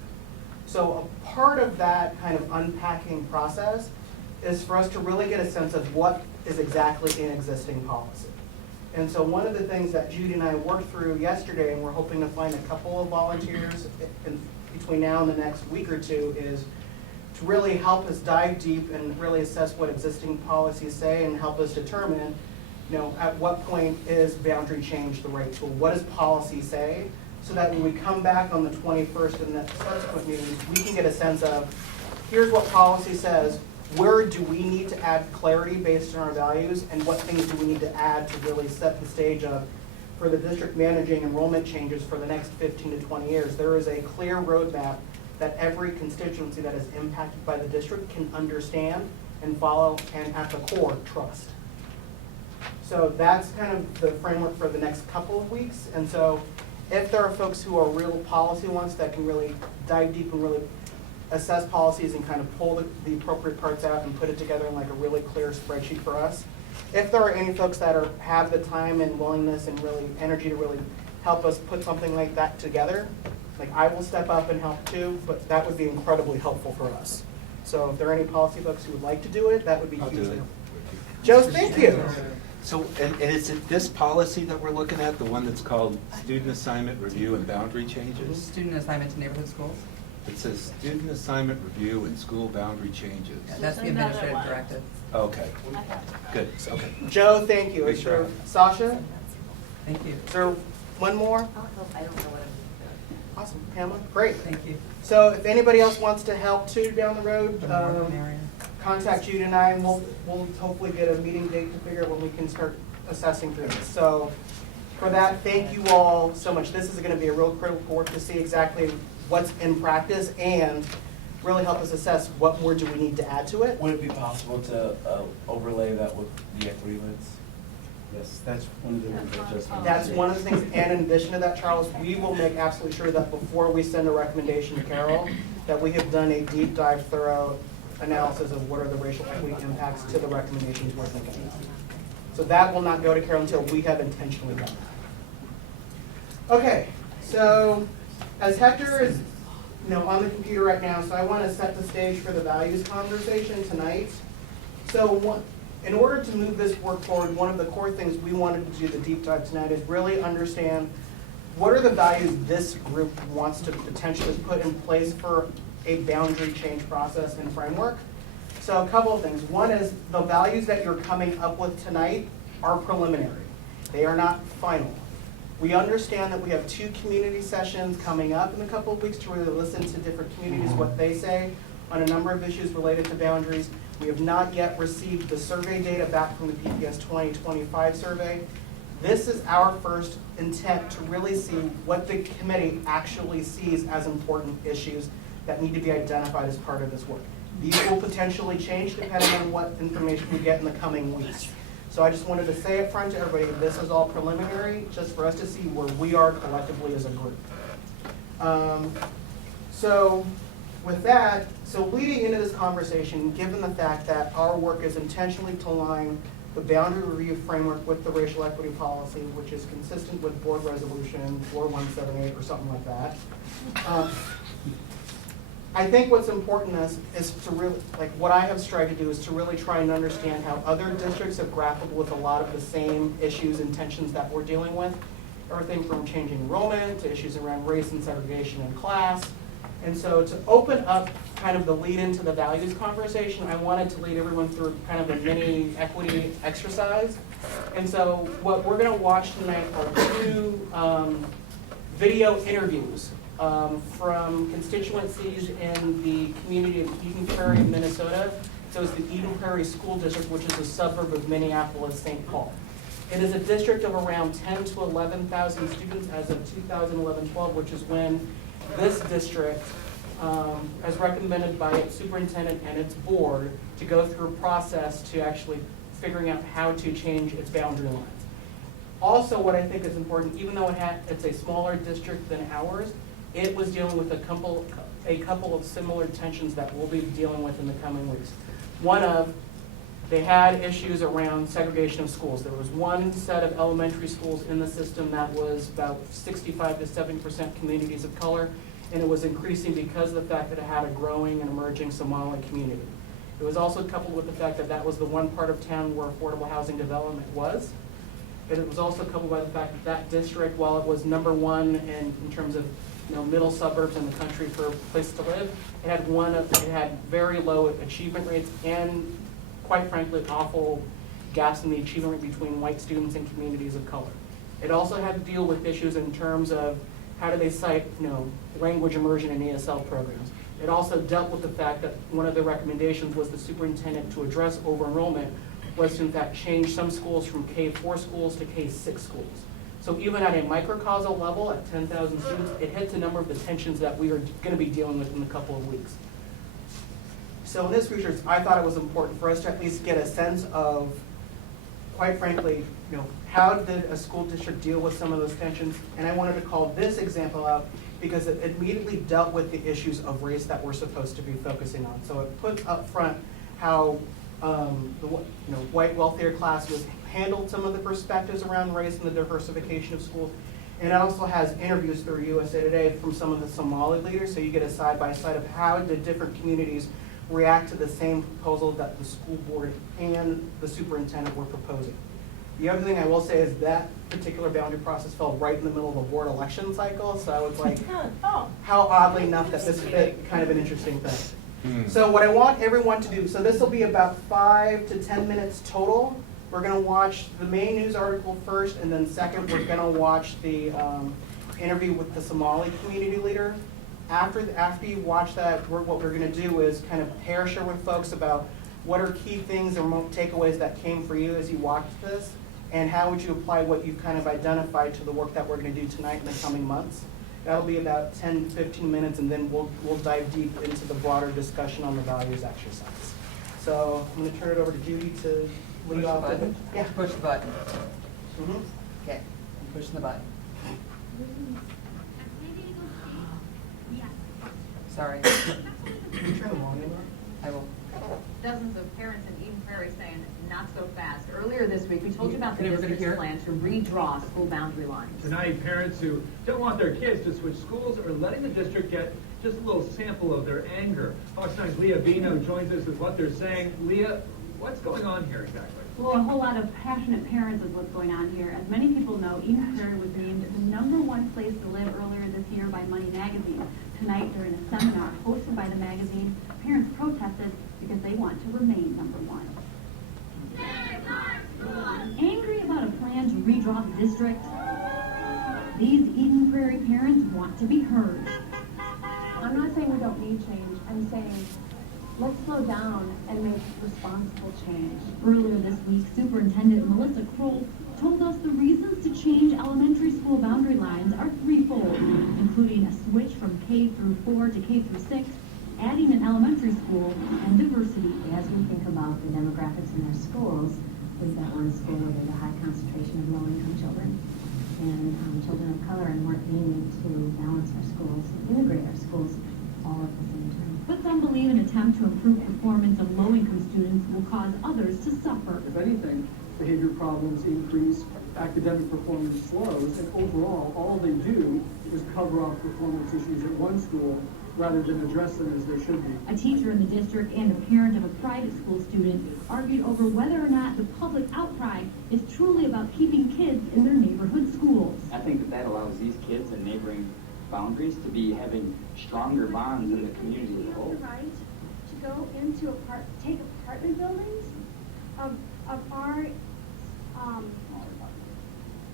So a part of that kind of unpacking process is for us to really get a sense of what is exactly in existing policy. And so one of the things that Judy and I worked through yesterday, and we're hoping to find a couple of volunteers between now and the next week or two, is to really help us dive deep and really assess what existing policies say and help us determine, at what point is boundary change the right tool? What does policy say? So that when we come back on the 21st and that subsequent meetings, we can get a sense of, here's what policy says, where do we need to add clarity based on our values, and what things do we need to add to really set the stage of, for the district managing enrollment changes for the next 15 to 20 years. There is a clear roadmap that every constituency that is impacted by the district can understand and follow, and at the core, trust. So that's kind of the framework for the next couple of weeks. And so if there are folks who are real policy ones that can really dive deep and really assess policies and kind of pull the appropriate parts out and put it together in a really clear spreadsheet for us. If there are any folks that have the time and willingness and really energy to really help us put something like that together, I will step up and help too, but that would be incredibly helpful for us. So if there are any policy folks who would like to do it, that would be hugely helpful. Joe, thank you. So, and is it this policy that we're looking at, the one that's called Student Assignment Review and Boundary Changes? Student assignment to neighborhood schools. It says student assignment review and school boundary changes. That's the Another administrative one. directive. Okay, I have good, okay. Joe, thank you. Make Is sure I there, have it. Sasha, Thank you. is there one more? I don't know what I'm. Awesome, Pamela, great. Thank you. So if anybody else wants to help too down the road, contact Jude and I, and we'll hopefully get a meeting date to figure out when we can start assessing through this. So for that, thank you all so much. This is gonna be a real critical work to see exactly what's in practice and really help us assess what more do we need to add to it. Would it be possible to overlay that with the equity lens? Yes, that's one of the ones I just. That's one of the things, and in addition to that, Charles, we will make absolutely sure that before we send a recommendation to Carol, that we have done a deep dive, thorough analysis of what are the racial equity impacts to the recommendations we're thinking of. So that will not go to Carol until we have intentionally done that. Okay, so as Hector is, on the computer right now, so I want to set the stage for the values conversation tonight. So in order to move this work forward, one of the core things we wanted to do the deep dive tonight is really understand what are the values this group wants to potentially put in place for a boundary change process and framework. So a couple of things. One is the values that you're coming up with tonight are preliminary. They are not final. We understand that we have 2 community sessions coming up in a couple of weeks to really listen to different communities, what they say on a number of issues related to boundaries. We have not yet received the survey data back from the PPS 2025 survey. This is our first intent to really see what the committee actually sees as important issues that need to be identified as part of this work. These will potentially change depending on what information we get in the coming weeks. So I just wanted to say up front to everybody, this is all preliminary, just for us to see where we are collectively as a group. So with that, so leading into this conversation, given the fact that our work is intentionally to align the boundary review framework with the racial equity policy, which is consistent with board resolution 4178 or something like that. I think what's important is to really, like what I have tried to do is to really try and understand how other districts have grappled with a lot of the same issues and tensions that we're dealing with. Everything from changing enrollment to issues around race and segregation in class. And so to open up kind of the lead into the values conversation, I wanted to lead everyone through kind of a mini equity exercise. And so what we're gonna watch tonight are 2 video interviews from constituencies in the community of Eden Prairie, Minnesota. So it's the Eden Prairie School District, which is a suburb of Minneapolis, St. Paul. It is a district of around 10 to 11,000 students as of 2011-12, which is when this district, as recommended by its superintendent and its board, to go through a process to actually figuring out how to change its boundary lines. Also, what I think is important, even though it's a smaller district than ours, it was dealing with a couple of similar tensions that we'll be dealing with in the coming weeks. One of, they had issues around segregation of schools. There was one set of elementary schools in the system that was about 65 to 70% communities of color, and it was increasing because of the fact that it had a growing and emerging Somali community. It was also coupled with the fact that that was the one part of town where affordable housing development was. And it was also coupled by the fact that that district, while it was number 1 in terms of middle suburbs in the country for places to live, it had very low achievement rates and, quite frankly, awful gaps in the achievement rate between white students and communities of color. It also had to deal with issues in terms of how do they cite, language immersion in ESL programs. It also dealt with the fact that one of the recommendations was the superintendent to address over-enrollment was to in fact change some schools from K-4 schools to K-6 schools. So even at a microcausal level at 10,000 students, it hits a number of the tensions that we are going to be dealing with in a couple of weeks. So in this research, I thought it was important for us to at least get a sense of, quite frankly, how did a school district deal with some of those tensions? And I wanted to call this example out because it immediately dealt with the issues of race that we're supposed to be focusing on. So it put up front how the white welfare class was handled some of the perspectives around race and the diversification of schools. And it also has interviews through USA Today from some of the Somali leaders, so you get a side-by-side of how did different communities react to the same proposal that the school board and the superintendent were proposing. The other thing I will say is that particular boundary process fell right in the middle of a board election cycle, so I was like, Oh. how oddly enough that this fit, kind of an interesting thing. So what I want everyone to do, so this will be about 5 to 10 minutes total. We're gonna watch the main news article first, and then second, we're gonna watch the interview with the Somali community leader. After you watch that, what we're gonna do is kind of pair share with folks about what are key things or takeaways that came for you as you watched this, and how would you apply what you've kind of identified to the work that we're gonna do tonight in the coming months. That'll be about 10, 15 minutes, and then we'll dive deep into the broader discussion on the values exercise. So I'm gonna turn it over to Judy to Push lead the off. button? Yeah. Push the button. Mhm. Okay, I'm pushing the button. Sorry. Can you turn the volume up? I will. Dozens of parents in Eden Prairie saying, not so fast. Earlier this week, we told you about the Can everybody district's hear? plan to redraw school boundary lines. Tonight, parents who don't want their kids to switch schools are letting the district get just a little sample of their anger. Fox 9's Leah Bino joins us with what they're saying. Leah, what's going on here exactly? Well, a whole lot of passionate parents is what's going on here. As many people know, Eden Prairie was named the #1 place to live earlier this year by Money Magazine. Tonight, during a seminar hosted by the magazine, parents protested because they want to remain #1. Angry about a plan to redraw the district, these Eden Prairie parents want to be heard. I'm not saying we don't need change. I'm saying let's slow down and make responsible change. Earlier this week, Superintendent Melissa Kroll told us the reasons to change elementary school boundary lines are threefold, including a switch from K through 4 to K through 6, adding an elementary school, and diversity. As we think about the demographics in our schools, we've got one school where there's a high concentration of low-income children and children of color, and we're aiming to balance our schools, integrate our schools all at the same time. But some believe an attempt to improve performance of low-income students will cause others to suffer. If anything, behavior problems increase, academic performance slows, and overall, all they do is cover up performance issues at one school rather than address them as they should be. A teacher in the district and a parent of a private school student argued over whether or not the public outcry is truly about keeping kids in their neighborhood schools. I think that allows these kids in neighboring boundaries to be having stronger bonds in the community as a whole. Right to go into take apartment buildings of our,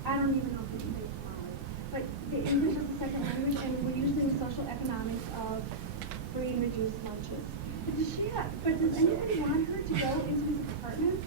I don't even know if we can say smaller, but the English is a second language, and we're using social economics of free and reduced lunches. But does anybody want her to go into these apartments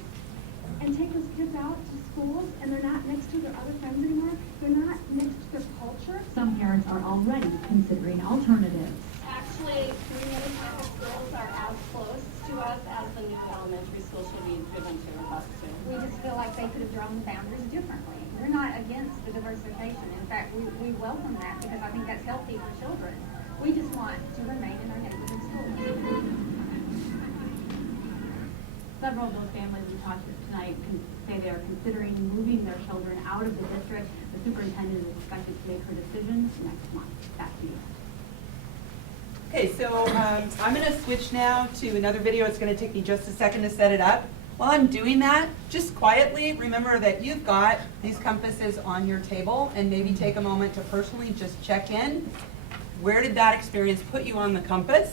and take those kids out to schools, and they're not next to their other friends anymore? They're not next to their culture? Some parents are already considering alternatives. Actually, community campus schools are as close to us as the new elementary school should be driven to or bus to. We just feel like they could have drawn the boundaries differently. We're not against the diversification. In fact, we welcome that because I think that's healthy for children. We just want to remain in our neighborhood schools. Several of those families we talked to tonight can say they are considering moving their children out of the district. The superintendent is expected to make her decision next month. Back to you. Okay, so I'm going to switch now to another video. It's going to take me just a second to set it up. While I'm doing that, just quietly remember that you've got these compasses on your table, and maybe take a moment to personally just check in. Where did that experience put you on the compass?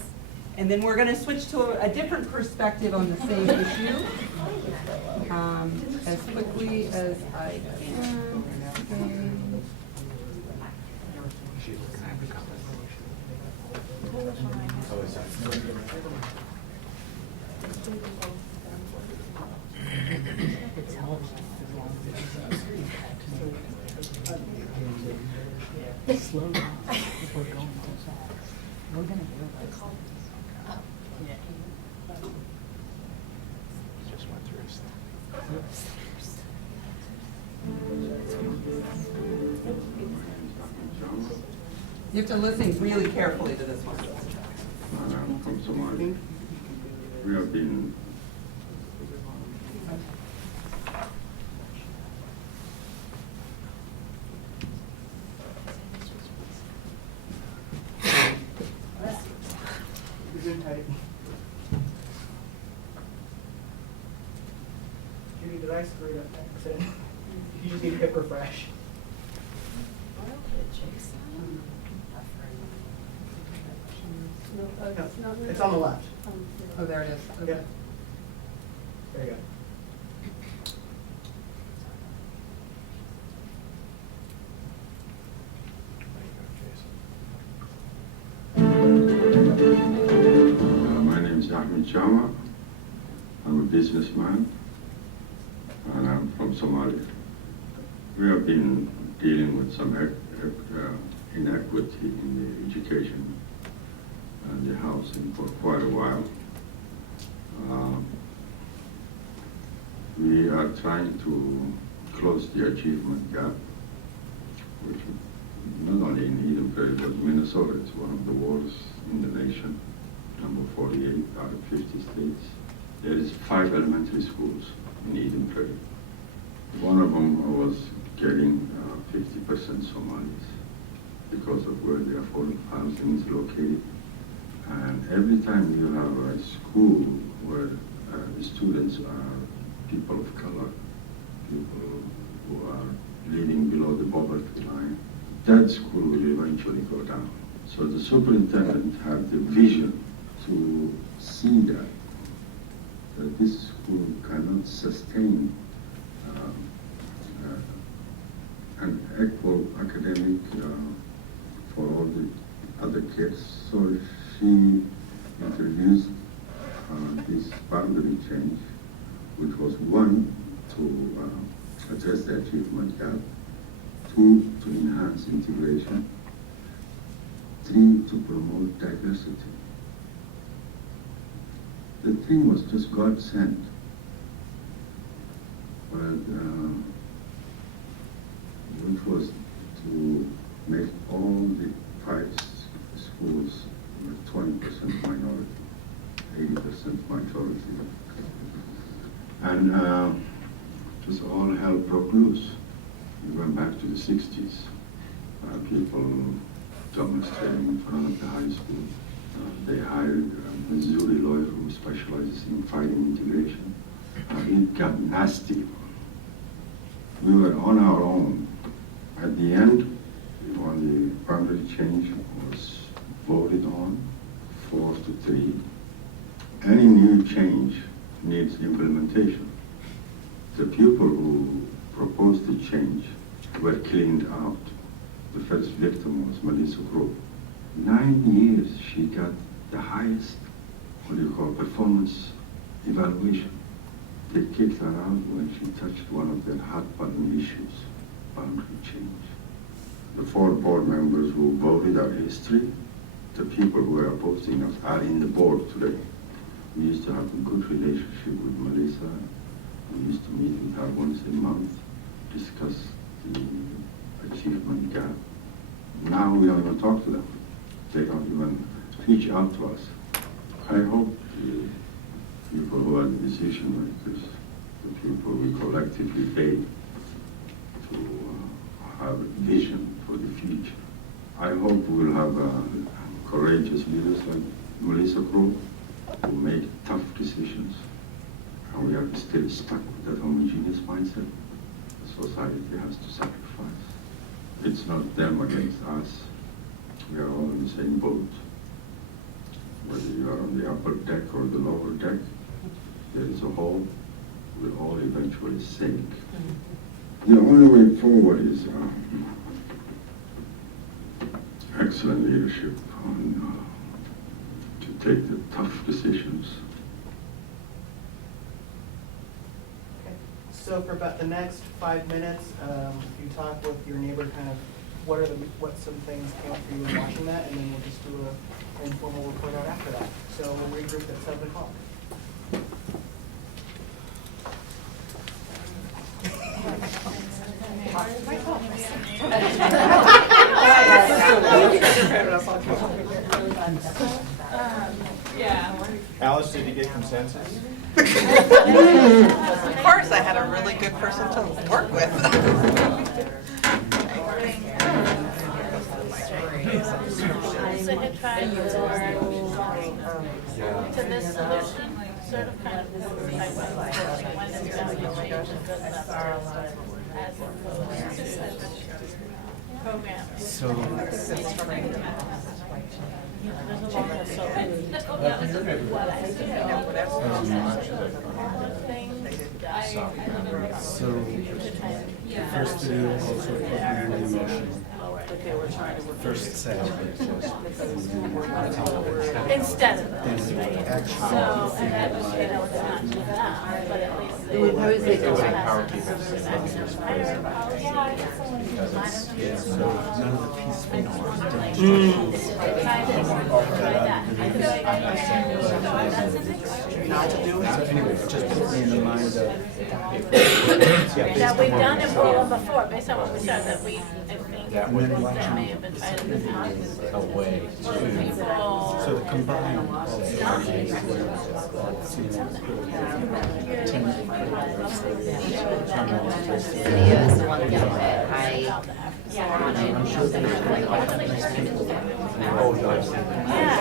And then we're going to switch to a different perspective on the same issue as quickly as I can. It's helpful as long as it's slow down if we're going too fast. We're gonna realize this. Just went through his You have to listen really carefully to this one. I'm Somali. We have been You're doing tight. Judy, did I screw it up by accident? You just need to hit refresh. No, it's on the left. Oh, there it is. Okay. Yep. There you go. My name is Ahmed Chama. I'm a businessman, and I'm from Somalia. We have been dealing with some inequity in the education and the housing for quite a while. We are trying to close the achievement gap, which not only in Eden Prairie, but Minnesota is one of the worst in the nation, number 48 out of 50 states. There is 5 elementary schools in Eden Prairie. One of them was getting 50% Somalis because of where the affordable housing is located. And every time you have a school where the students are people of color, people who are living below the poverty line, that school will eventually go down. So the superintendent had the vision to see that this school cannot sustain an equal academic for all the other kids. So she introduced this boundary change, which was 1, to address the achievement gap, 2, to enhance integration, 3, to promote diversity. The thing was just God sent. Which was to make all the 5 schools 20% minority, 80% majority. And just all hell broke loose. We went back to the 60s. People demonstrating in front of the high school. They hired a Missouri lawyer who specializes in fighting integration. It got nasty. We were on our own. At the end, when the boundary change was voted on, 4-3, any new change needs implementation. The people who proposed the change were cleaned out. The first victim was Melissa Grove. 9 years she got the highest, performance evaluation. They kicked her out when she touched one of their hot button issues, boundary change. The 4 board members who voted our history, the people who are opposing us are in the board today. We used to have a good relationship with Melissa. We used to meet with her once a month, discuss the achievement gap. Now we don't even talk to them. They don't even reach out to us. I hope the people who are the decision makers, the people we collectively pay to have a vision for the future. I hope we'll have courageous leaders like Melissa Crow who make tough decisions. And we are still stuck with that homogeneous mindset. Society has to sacrifice. It's not them against us. We are all in the same boat. Whether you are on the upper deck or the lower deck, there is a hole. We'll all eventually sink. The only way forward is excellent leadership to take the tough decisions. So for about the next 5 minutes, you talk with your neighbor, kind of what some things came up for you in watching that, and then we'll just do an informal report out after that. So we'll regroup at 7 o'clock. Alice, did you get consensus? Of course, I had a really good person to work with. So had tried to this solution, sort of kind of type of when it's going to change a good level. as opposed to programs. So, There's a lot of so what I do know, so the first video also put me in emotion. First salad. instead of Then this, we would right? actually. So, and that was, it's not that, but at least they. How is it going? So none of the peaceful So anyway, it just put me in the mind of. That we've done it well before, based on what we said, that we, I think, that may have been tried in the past. A way to. So the combined Video is the one that Yeah,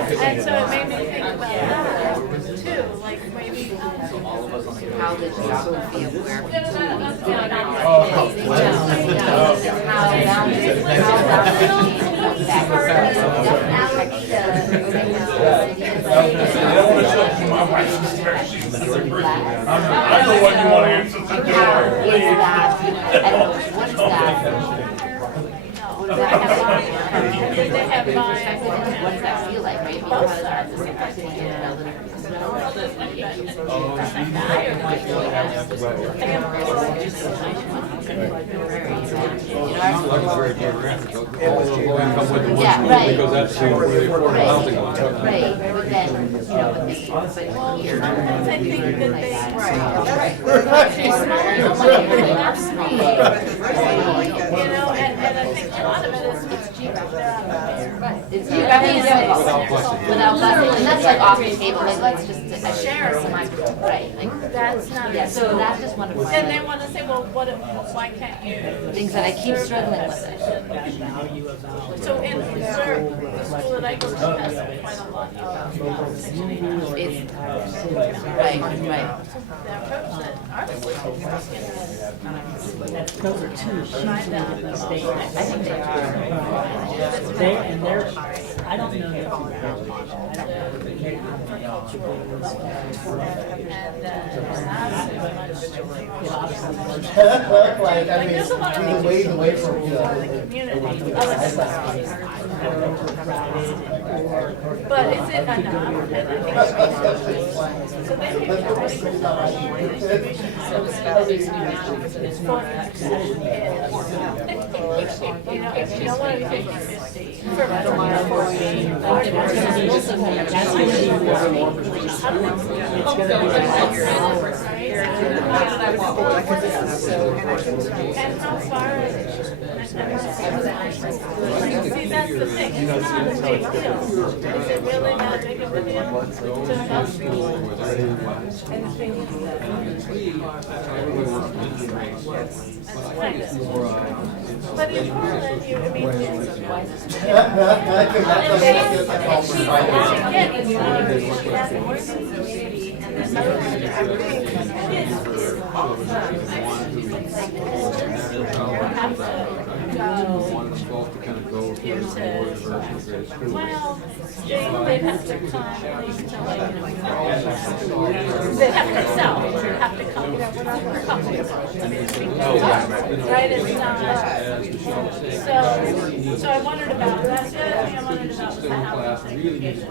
and so it made me think about that too, like maybe. how the geography of where people live. I know what you want to answer the door, please. What is that? What does that feel like, right? How does that yeah, right. Because that's where the affordable housing was. Right, but then, you know, but here. You know, and I think a lot of it is it's geographic. It's geographic without busing, and that's like off the table, like let's just share some, right, like. That's not. Yeah, so that's just one of my. And they want to say, well, why can't you? Things that I keep struggling with. So in the school that I go to has quite a lot of Section 8 It's, right, right. The approach that our school is Those are two find out huge that mistakes. I think they are. They're, I don't know that people, I don't know that they Like, I mean, he's ways away from, you know. but is it enough? So they can you know, if you don't want to take 50 for that's going to be more, it's going to be and how far is it? See, that's the thing, it's not a big deal. Is it really that big of a deal to most people? And the thing is that that's kind of, but in Portland, you, I mean, she has an working community, and there's other well, they'd have to come at least to like, they'd have to sell, have to come, right, it's not, so I wondered about, that's the other thing I wondered about was the housing segregation,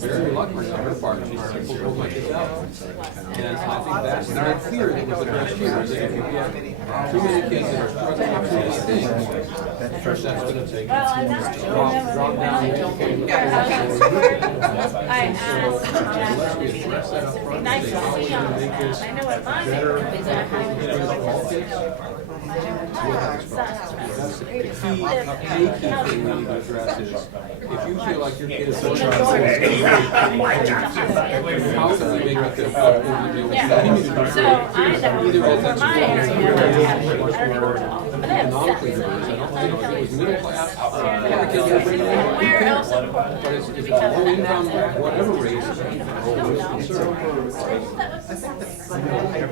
Very reluctant on her part, she's simple, go like this out. And I think that's not clear that was addressed here, is that if you have too many kids that are struggling with these things, that's gonna take. well, I'm not sure, Drop down the education. I asked, it'd be nice to see on that, I know what mine is, That's the key thing we need to address is, if you feel like your kid is so how can we make it yeah, so I know for my area, I have, I don't know, economically diverse. I don't, you know, if it was middle class, yeah, kids are pretty well. Where else in Portland? But it's low income, whatever race, always concerned.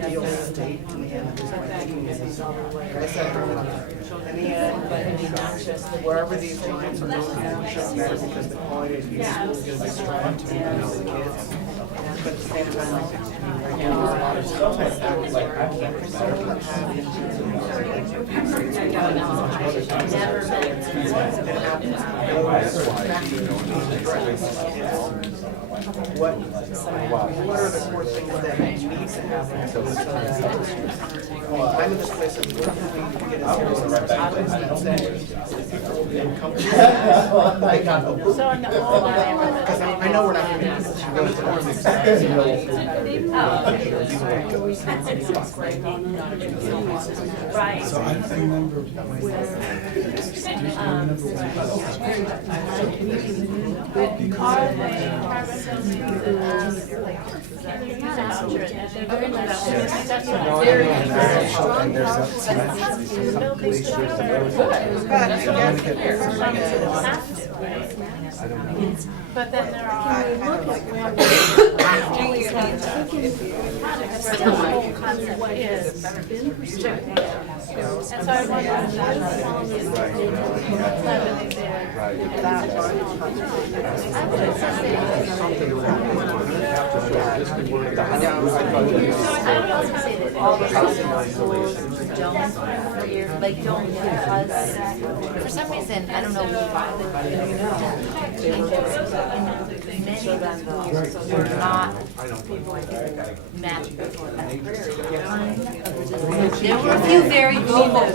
Ideal state in the end, is my thinking is, like I said earlier, in the end, wherever these lines are going, it doesn't matter because the quality of these schools is going to be strong to the kids. But at the same time, you know, a lot of stuff like that, like I'm concerned with having what are the core things that need to happen? I'm in this place of working to get as serious as possible. People will be uncomfortable. So on the whole, Because I know we're not going to be able to go to right. So I remember But then there are the whole concept is restricting. And so I wonder if that's long as I would also say that all the schools don't because for some reason, I don't know why, many schools were not matching before that. There were a few very vocal,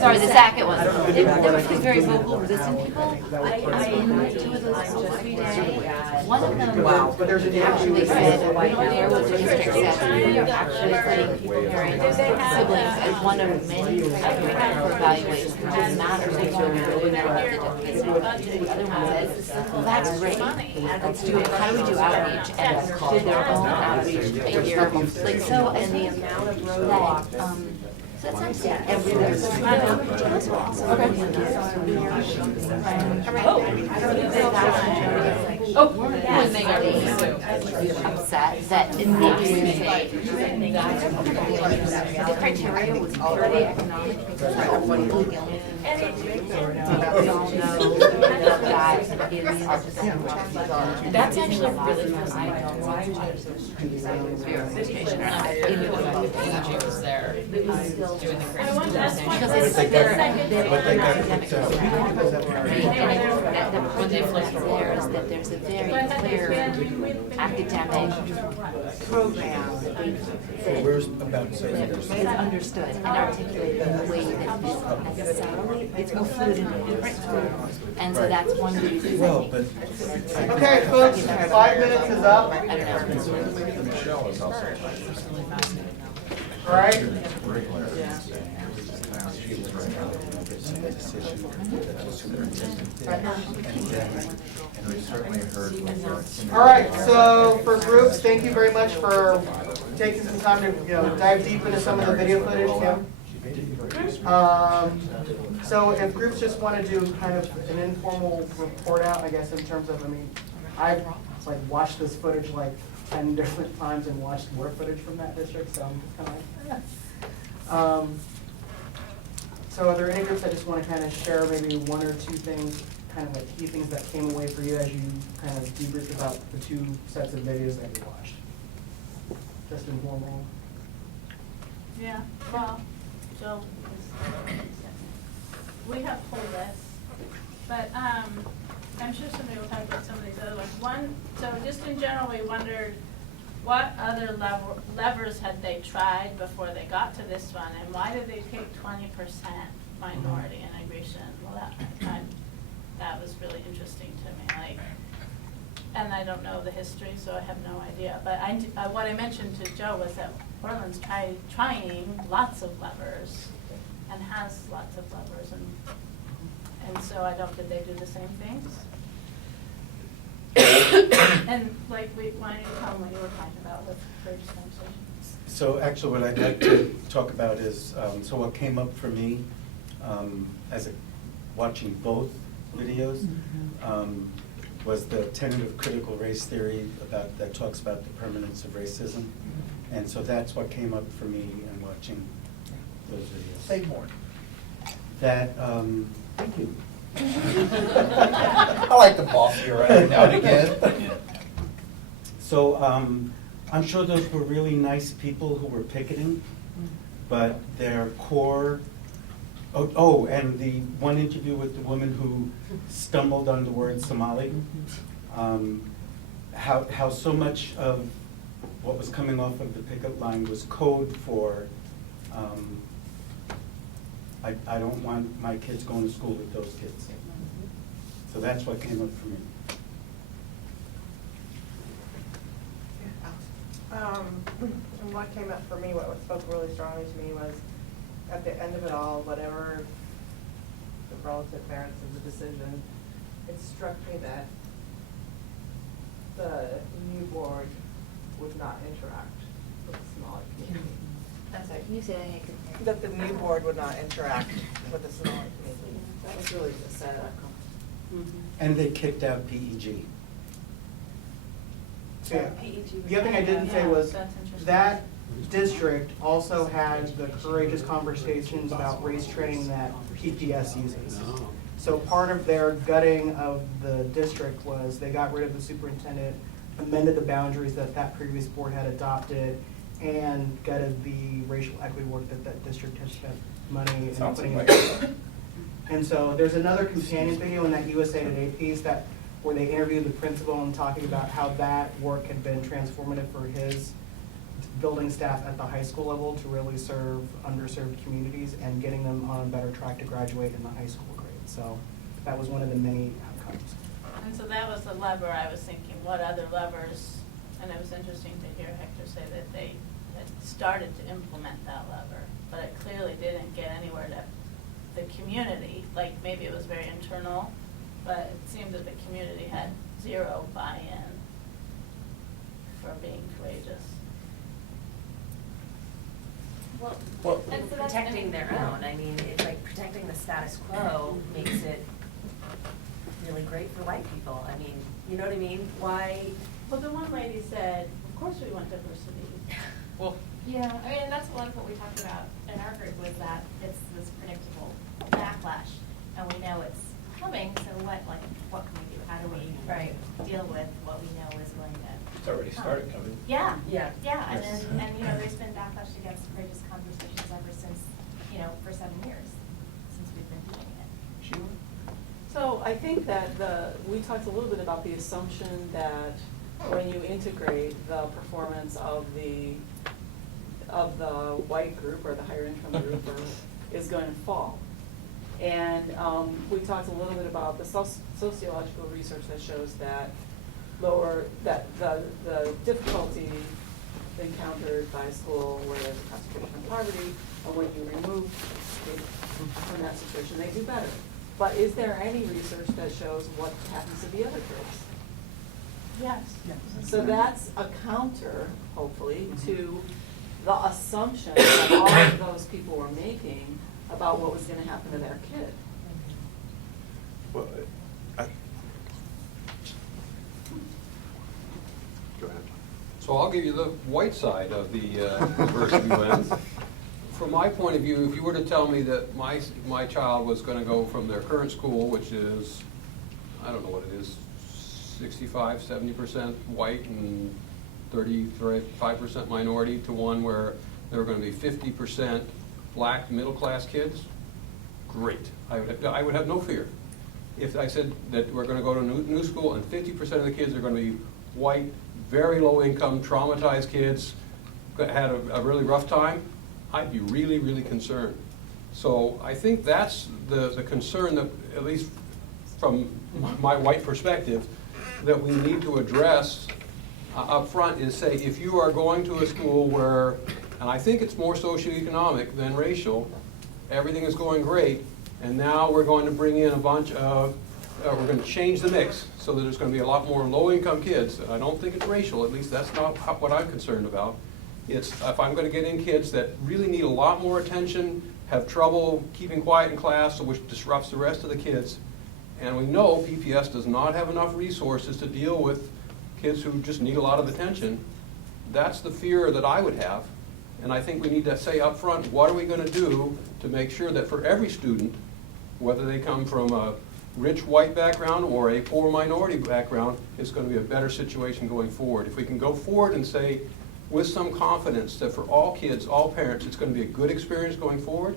sorry, the Sackett one. There were a few very vocal resistant people. I'm in two of those schools every day. One of them actually said there was a district that we are actually putting people parents, siblings as one of many criteria for evaluation. It is not a regular the other one says, well, that's great. Let's do it. How do we do outreach? And did their own outreach a year. Like so, and the amount of road that so that's nice. And those are also when they got upset that it makes me say the criteria was already economic because I was one of the only we all know that is That's actually really fascinating. AG was there doing the curriculum. because it's their academic when they flipped there is that there's a very clear academic program that we're about to say is understood and articulated in a way that isn't necessarily, it's more fluid in different schools. And so that's one of the reasons I well, think. but Okay, folks, 5 minutes is up. I don't know. All right? All right, so for groups, thank you very much for taking some time to dive deep into some of the video footage, Kim. So if groups just want to do kind of an informal report out, I guess, in terms of, I've watched this footage like 10 different times and watched more footage from that district, so I'm just kind of like, So are there any groups that just want to kind of share maybe one or two things, kind of like key things that came away for you as you kind of debriefed about the 2 sets of videos that you watched? Just informal. Yeah, well, Jill, we have pulled this, but I'm sure somebody will talk about some of these other ones. So just in general, we wondered what other levers had they tried before they got to this one, and why did they pick 20% minority integration? Well, that was really interesting to me. And I don't know the history, so I have no idea. But what I mentioned to Joe was that Portland's trying lots of levers and has lots of levers, and so did they do the same things? And why don't you tell them what you were talking about with first conversation? So actually what I'd like to talk about is, so what came up for me as watching both videos, was the tentative critical race theory that talks about the permanence of racism. And so that's what came up for me in watching those videos. Say more. That, thank you. I like the boss here every now and again. So I'm sure those were really nice people who were picketing, but their core, and the one interview with the woman who stumbled on the word Somali, how so much of what was coming off of the picket line was code for, I don't want my kids going to school with those kids. So that's what came up for me. And what came up for me, what spoke really strongly to me was, at the end of it all, whatever the relative merits of the decision, it struck me that the new board would not interact with the Somali community. I'm sorry, can you say that again? That the new board would not interact with the Somali community. That was really the sad outcome. And they kicked out PEG. Yeah. The other thing I didn't say was that district also had the courageous conversations about race training that PPS uses. So part of their gutting of the district was they got rid of the superintendent, amended the boundaries that that previous board had adopted, and gutted the racial equity work that that district has spent money in putting in. And so there's another companion video in that USA Today piece where they interviewed the principal and talking about how that work had been transformative for his building staff at the high school level to really serve underserved communities and getting them on a better track to graduate in the high school grade. So that was one of the many outcomes. And so that was the lever I was thinking, what other levers, and it was interesting to hear Hector say that they had started to implement that lever, but it clearly didn't get anywhere to the community. Like maybe it was very internal, but it seemed that the community had zero buy-in for being courageous. Well, and so protecting their own, I mean, it's like protecting the status quo makes it really great for white people. I mean, you know what I mean? Why? Well, the one lady said, of course we want diversity. Well, Yeah, I mean, that's one of what we talked about in our group was that it's this predictable backlash, and we know it's coming, so what can we do? How do we deal with what we know is going to It's already started coming. Yeah, Yeah. and there's been backlash against courageous conversations ever since, for 7 years, since we've been doing it. So I think that we talked a little bit about the assumption that when you integrate the performance of the white group or the higher income group is going to fall. And we talked a little bit about the sociological research that shows that the difficulty encountered by a school where there's a concentration of poverty, and when you remove it from that situation, they do better. But is there any research that shows what happens to the other groups? Yes. So that's a counter, hopefully, to the assumption that all of those people were making about what was going to happen to their kid. Well, go ahead. So I'll give you the white side of the diversity lens. From my point of view, if you were to tell me that my child was going to go from their current school, which is, I don't know what it is, 65, 70% white and 35% minority, to one where there were going to be 50% black middle-class kids, great. I would have no fear. If I said that we're going to go to a new school and 50% of the kids are going to be white, very low-income, traumatized kids, had a really rough time, I'd be really, really concerned. So I think that's the concern that, at least from my white perspective, that we need to address up front is say, if you are going to a school where, and I think it's more socioeconomic than racial, everything is going great, and now we're going to bring in a bunch of, we're going to change the mix so that there's going to be a lot more low-income kids. I don't think it's racial, at least that's not what I'm concerned about. It's if I'm going to get in kids that really need a lot more attention, have trouble keeping quiet in class, which disrupts the rest of the kids. And we know PPS does not have enough resources to deal with kids who just need a lot of attention. That's the fear that I would have. And I think we need to say up front, what are we going to do to make sure that for every student, whether they come from a rich white background or a poor minority background, it's going to be a better situation going forward. If we can go forward and say with some confidence that for all kids, all parents, it's going to be a good experience going forward,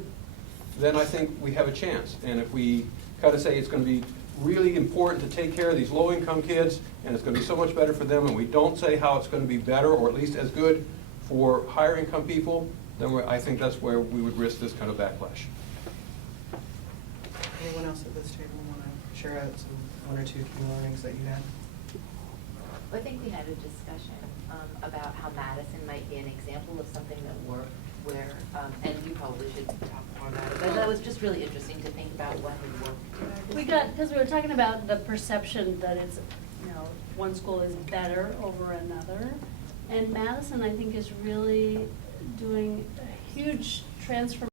then I think we have a chance. And if we kind of say it's going to be really important to take care of these low-income kids and it's going to be so much better for them, and we don't say how it's going to be better or at least as good for higher income people, then I think that's where we would risk this kind of backlash. Anyone else at this table want to share out some one or two key learnings that you had? I think we had a discussion about how Madison might be an example of something that worked where, and you probably should talk more about it, but that was just really interesting to think about what had worked. Because we were talking about the perception that it's, you know, one school is better over another. And Madison, I think, is really doing a huge transformation